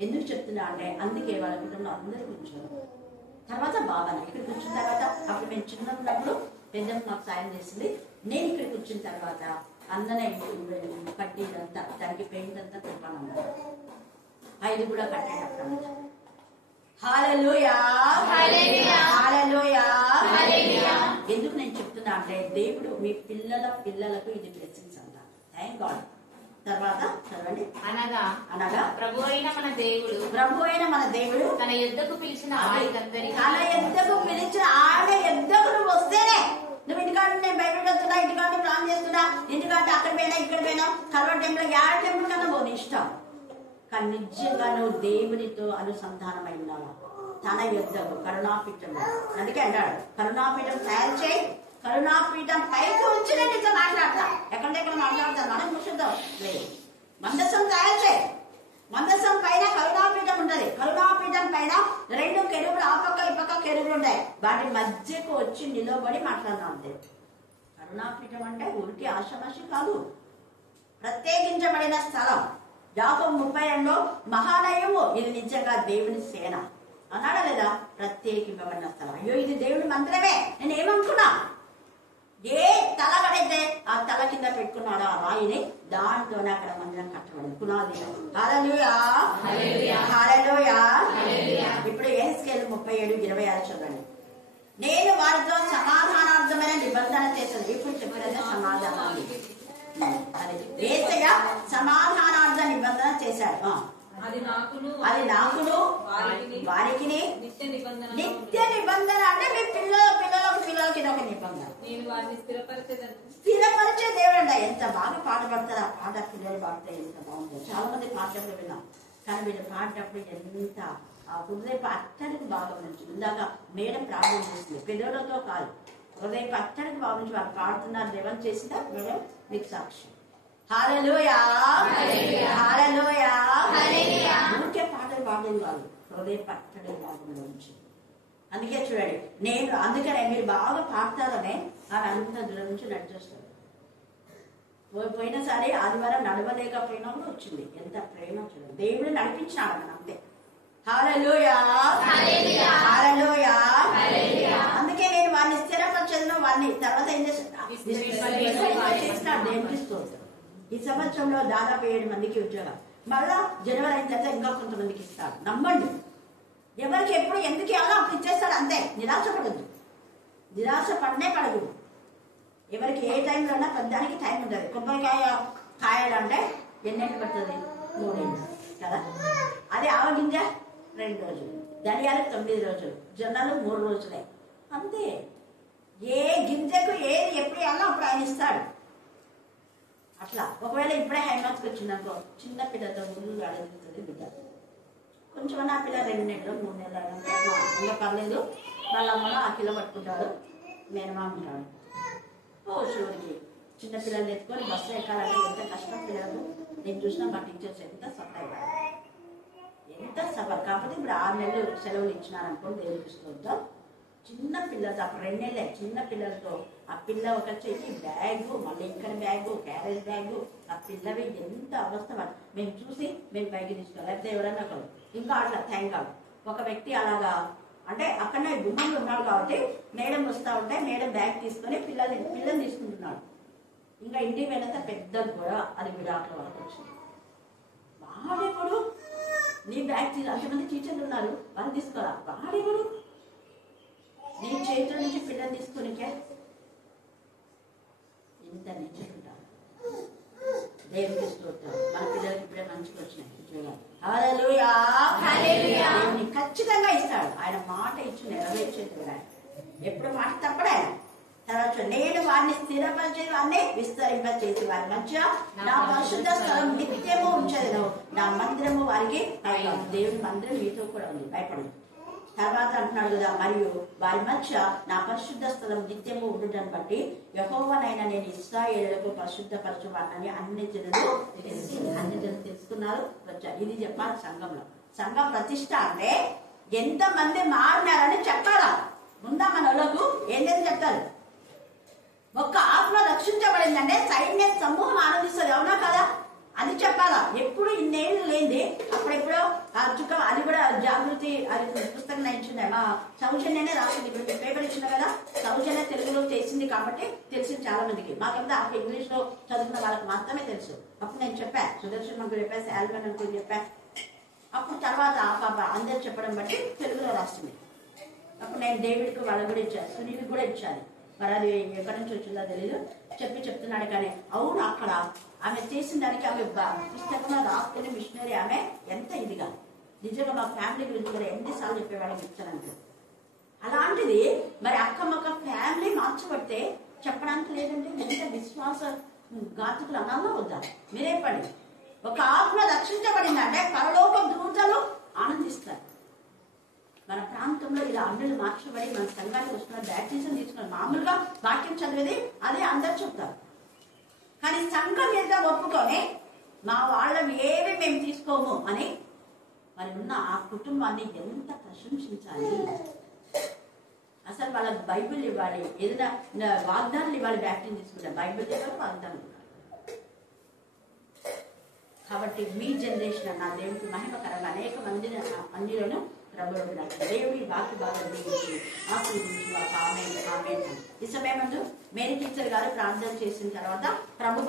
ఎందుకు చెప్తున్నా అంటే అందుకే వాళ్ళ కుటుంబంలో అందరూ కూర్చోరు. తర్వాత బాబాన్న ఇక్కడికి వచ్చిన తర్వాత, అప్పుడు మేము చిన్నప్పుడు పెద్దమ్మ మాకు సాయం చేసింది. నేను ఇక్కడికి వచ్చిన తర్వాత అన్ననే పట్టిదంతా, దానికి పెయింట్ అంతా తిప్పాను. 5 కూడా కట్టేటప్పుడు. హల్లెలూయా, హల్లెలూయా. ఎందుకు నేను చెప్తున్నా అంటే దేవుడు మీ పిల్లలకు ఇది బ్లెస్సింగ్స్ అంటారు. Thank God. తర్వాత చదవండి. అనగా ప్రభు అయిన మన దేవుడు తన యుద్ధకు పిలిచిన ఆయన యుద్ధకు నువ్వు వస్తేనే, నువ్వు ఇంటికాడ నేను బయట వస్తున్నా, ఇంటికాడ ప్లాన్ చేస్తున్నా, ఇంటికాడ అక్కడ పోయినా ఇక్కడ పోయినా, కల్వర్ టెంపుల్, యాడ టెంపుల్ కన్నా పోనీ ఇష్టం. కానీ నిజంగా నువ్వు దేవునితో అనుసంధానమై ఉన్నావా? తన యుద్ధము కరుణాపీఠంలో. అందుకే అంటాడు, కరుణాపీఠం తయారు చేయి, కరుణాపీఠం పైకి వచ్చి నేను ఇట్లా మాట్లాడతా. ఎక్కడెక్కడ మాట్లాడతాను మనం ముషుద్దాం లేదు. మందసం తయారు చేయి. మందసం పైన కరుణాపీఠం ఉంటది. కరుణాపీఠం పైన 2 కెరూబులు, ఆ పక్క ఈ పక్క కెరూబులు ఉంటాయి. వాటి మధ్యకు వచ్చి నిలబడి మాట్లాడినా అంతే. కరుణాపీఠం అంటే ఊరికి ఆశామాషి కాదు, ప్రత్యేకించబడిన స్థలం. యాకోబు 32లో మహానయము, ఇది నిజంగా దేవుని సేన అన్నాడా లేదా? ప్రత్యేకింపబడిన స్థలం. అయ్యో ఇది దేవుని మందిరమే, నేను ఏమనుకున్నా? ఏ తల పడైతే ఆ తల కింద పెట్టుకున్నాడు ఆ రాయిని, దాంట్లోనే అక్కడ మందిరం కట్టబడింది, పునాది. హల్లెలూయా, హల్లెలూయా. ఇప్పుడు యెహెజ్కేలు 37:26 చదవండి. నేను వారితో సమాధానార్థమైన నిబంధన చేశాను. ఇప్పుడు చెప్పినదే సమాధానాన్ని. యేసయ్య సమాధానార్థ నిబంధన చేశాడు. అది నాకును వారికి నిత్య నిబంధన. అంటే మీ పిల్లలకి ఒక నిబంధన. స్థిరపరిచే దేవుడు అంట. ఎంత బాగా పాట పడతారు. ఆ పాట పిల్లలు పాడితే ఎంత బాగుంటుంది. చాలా మంది పాటలు విన్నాం, కానీ వీళ్ళు పాడేటప్పుడు ఎంత ఆ హృదయపు అట్టడికి బాగా నుంచి. ఇందాక మేడం ప్రార్థన చేసింది, పిల్లలతో కాదు, హృదయపు అట్టడికి బాగా నుంచి వాళ్ళు పాడుతున్నారు. దేవం చేసిందా మేడం? మీకు సాక్షి. హల్లెలూయా, హల్లెలూయా. ఊరికే పాటలు పాడేది వాళ్ళు, హృదయ పట్టడి బాగుంది నుంచి. అందుకే చూడండి, అందుకనే మీరు బాగా పాడతారనే ఆమె అంత దూరం నుంచి నడిచేస్తారు. పోయినసారి ఆదివారం నడవలేకపోయినా కూడా వచ్చింది. ఎంత ప్రేమ చూడండి, దేవుడు నడిపించినాడు అని అంతే. హల్లెలూయా, హల్లెలూయా. అందుకే నేను వాడిని స్థిరపరచను. వాడిని తర్వాత ఏం చేస్తాను, ఈ సంవత్సరంలో దాదాపు 7 మందికి ఉద్యోగాలు, మళ్ళా జనవరి అయిన తర్వాత ఇంకా కొంతమందికి ఇస్తాడు. నమ్మండి, ఎవరికి ఎప్పుడు ఎందుకు ఇవ్వాలో అప్పుడు ఇచ్చేస్తాడు అంతే. నిరాశ పడద్దు, నిరాశ పడనే పడదు. ఎవరికి ఏ టైంలో ఉన్నా పెద్దానికి టైం ఉంటుంది. కొబ్బరికాయ కాయాలంటే ఎన్నేళ్ళు పడుతుంది? 3 ఏళ్ళు. కదా. అదే ఆవగింజ 2 రోజులు, ధనియాలు 9 రోజులు, జొన్నలు 3 రోజులే అంతే. ఏ గింజకు ఏది ఎప్పుడు వేయాలో అప్పుడు ఆయన ఇస్తాడు. అట్లా ఒకవేళ ఇప్పుడే హైమాత్కి వచ్చిందనుకో, చిన్న పిల్లతో ముందు అడుగుతుంది బిడ్డ. కొంచెం ఆ పిల్ల 2 నెలలు 3 నెలలు అయినా ఇంకా పర్లేదు. వాళ్ళ అమ్మలో ఆ పిల్ల పట్టుకుంటాడు, మేనమామ ఉంటాడు. షూరికి చిన్నపిల్లలు ఎత్తుకొని బస్సు ఎక్కాలంటే ఎంత కష్టం పిల్లలకు. నేను చూసినా మా టీచర్స్ ఎంత సఫర్ ఎంత సఫర్. కాకపోతే ఇప్పుడు 6 నెలలు సెలవులు ఇచ్చినారనుకోండి, దేవుడు చూసుకోవద్దాం. చిన్న పిల్లలతో అప్పుడు 2 నెలలే చిన్న పిల్లలతో ఆ పిల్ల ఒక చెయ్యి బ్యాగు, మళ్ళీ ఇక్కడ బ్యాగు, క్యారేజ్ బ్యాగు, ఆ పిల్లవి ఎంత అవస్థ. మేము చూసి మేము పైకి తీసుకోవాలి. లేకపోతే ఎవరైనా కాదు ఇంకా అట్లా థ్యాంక్ గాడ్. ఒక వ్యక్తి అలాగా అంటే అక్కడనే గుమ్మంలో ఉన్నాడు కాబట్టి మేడం వస్తూ ఉంటే మేడం బ్యాగ్ తీసుకొని పిల్లల్ని తీసుకుంటున్నాడు. ఇంకా ఇంటికి వెళ్ళితే పెద్ద గొడవ, అది విడాకుల వరకు వచ్చింది. వాడెప్పుడు నీ బ్యాగ్ అంతమంది టీచర్లు ఉన్నారు, వాళ్ళు తీసుకోరా. వాడెప్పుడు నీ చేతుల నుంచి పిల్లలు తీసుకునికే ఇంత నిచ్చుకుంటారు. దేవుడికి స్తోత్రం. మన పిల్లలకి ఇప్పుడే మంచిగా వచ్చినాయి ఉద్యోగాలు. హల్లెలూయా. దేవుని ఖచ్చితంగా ఇస్తాడు. ఆయన మాట ఇచ్చి నెరవేర్చేది ఆయన. ఎప్పుడు మాట తప్పడు ఆయన. తర్వాత నేను వారిని స్థిరపరిచే వారిని విస్తరింపచేసి వారి మధ్య నా పరిశుద్ధ స్థలం నిత్యము ఉంచదు, నా మందిరము వారికి దేవుని మందిరం మీతో కూడా ఉంది, భయపడదు. తర్వాత అంటున్నాడు కదా, మరియు వారి మధ్య నా పరిశుద్ధ స్థలం నిత్యము ఉండటం బట్టి యెహోవానైనా నేను ఇశ్రాయేలులకు పరిశుద్ధపరచువానని అన్ని జనులు తెలుసుకున్నారు వచ్చారు. ఇది చెప్పాలి సంఘంలో. సంఘ ప్రతిష్ట అంటే ఎంతమంది మారినారని చెప్పాలా. ముందా మన వాళ్ళకు ఏంటని చెప్తారు. ఒక్క ఆత్మ రక్షించబడిందంటే సైన్య సమూహం ఆనందిస్తుంది, అవునా కదా అని చెప్పాలా. ఎప్పుడు ఇన్నేళ్ళు లేనిది అప్పుడెప్పుడో అది కూడా జాగృతి అది పుస్తకం ఇచ్చింది మా సౌజన్యనే రాసింది. ఇప్పుడు పేపర్ ఇచ్చింది కదా, సౌజన్య తెలుగులో చేసింది కాబట్టి తెలిసింది చాలా మందికి. మాకంతా అప్పుడు ఇంగ్లీష్ లో చదువుకున్న వాళ్ళకి మాత్రమే తెలుసు. అప్పుడు నేను చెప్పా, సుదర్శన్ అంకుల్ చెప్పా, శాల్వన్ అంకుల్ చెప్పా. అప్పుడు తర్వాత ఆ పాప అందరు చెప్పడం బట్టి తెలుగులో రాస్తుంది. అప్పుడు నేను డేవిడ్కి వాళ్ళకి కూడా ఇచ్చాను, సునీల్కి కూడా ఇచ్చాను. మరి అది ఎక్కడి నుంచి వచ్చిందో తెలీదు, చెప్తున్నాడు. కానీ అవును అక్కడ ఆమె చేసిన దానికి ఆమె పుస్తకంలో రాసుకునే మిషనరీ ఆమె ఎంత ఇదిగా నిజంగా మా ఫ్యామిలీ గురించి కూడా ఎన్నిసార్లు చెప్పేవాళ్ళకి ఇచ్చానంటే. అలాంటిది మరి అక్కమ్మక్క ఫ్యామిలీ మార్చబడితే చెప్పడానికి లేదంటే ఎంత విశ్వాస ఘాతుకులు అనాలో వద్దా? మీరే పడి ఒక ఆత్మ రక్షించబడిందంటే పరలోక దూతలు ఆనందిస్తారు. మన ప్రాంతంలో ఇలా అన్నులు మార్చబడి మన సంఘానికి వస్తున్న బ్యాప్టిజం తీసుకున్నారు. మామూలుగా వాక్యం చదివేది అదే అందరు చెప్తారు. కానీ సంఘం మీద ఒప్పుకొని మా వాళ్ళని ఏవి మేము తీసుకోము అని మరి ఉన్న ఆ కుటుంబాన్ని ఎంత ప్రశంసించాలి. అసలు వాళ్ళకి బైబిల్ ఇవ్వాలి, ఏదైనా వాగ్దానాలు ఇవ్వాలి. బ్యాప్టిజం తీసుకుంటారు, బైబిల్ ఇవ్వాలి, వాగ్దానం ఇవ్వాలి. కాబట్టి మీ జనరేషన్ నా దేవుడికి మహిమకరంగా అనేక మందిని అన్నిలోనూ దేవుడి వాక్య భాగం ఆశీర్వదించి ఈ సమయం మేరీ టీచర్ గారు ప్రార్థన చేసిన తర్వాత ప్రభు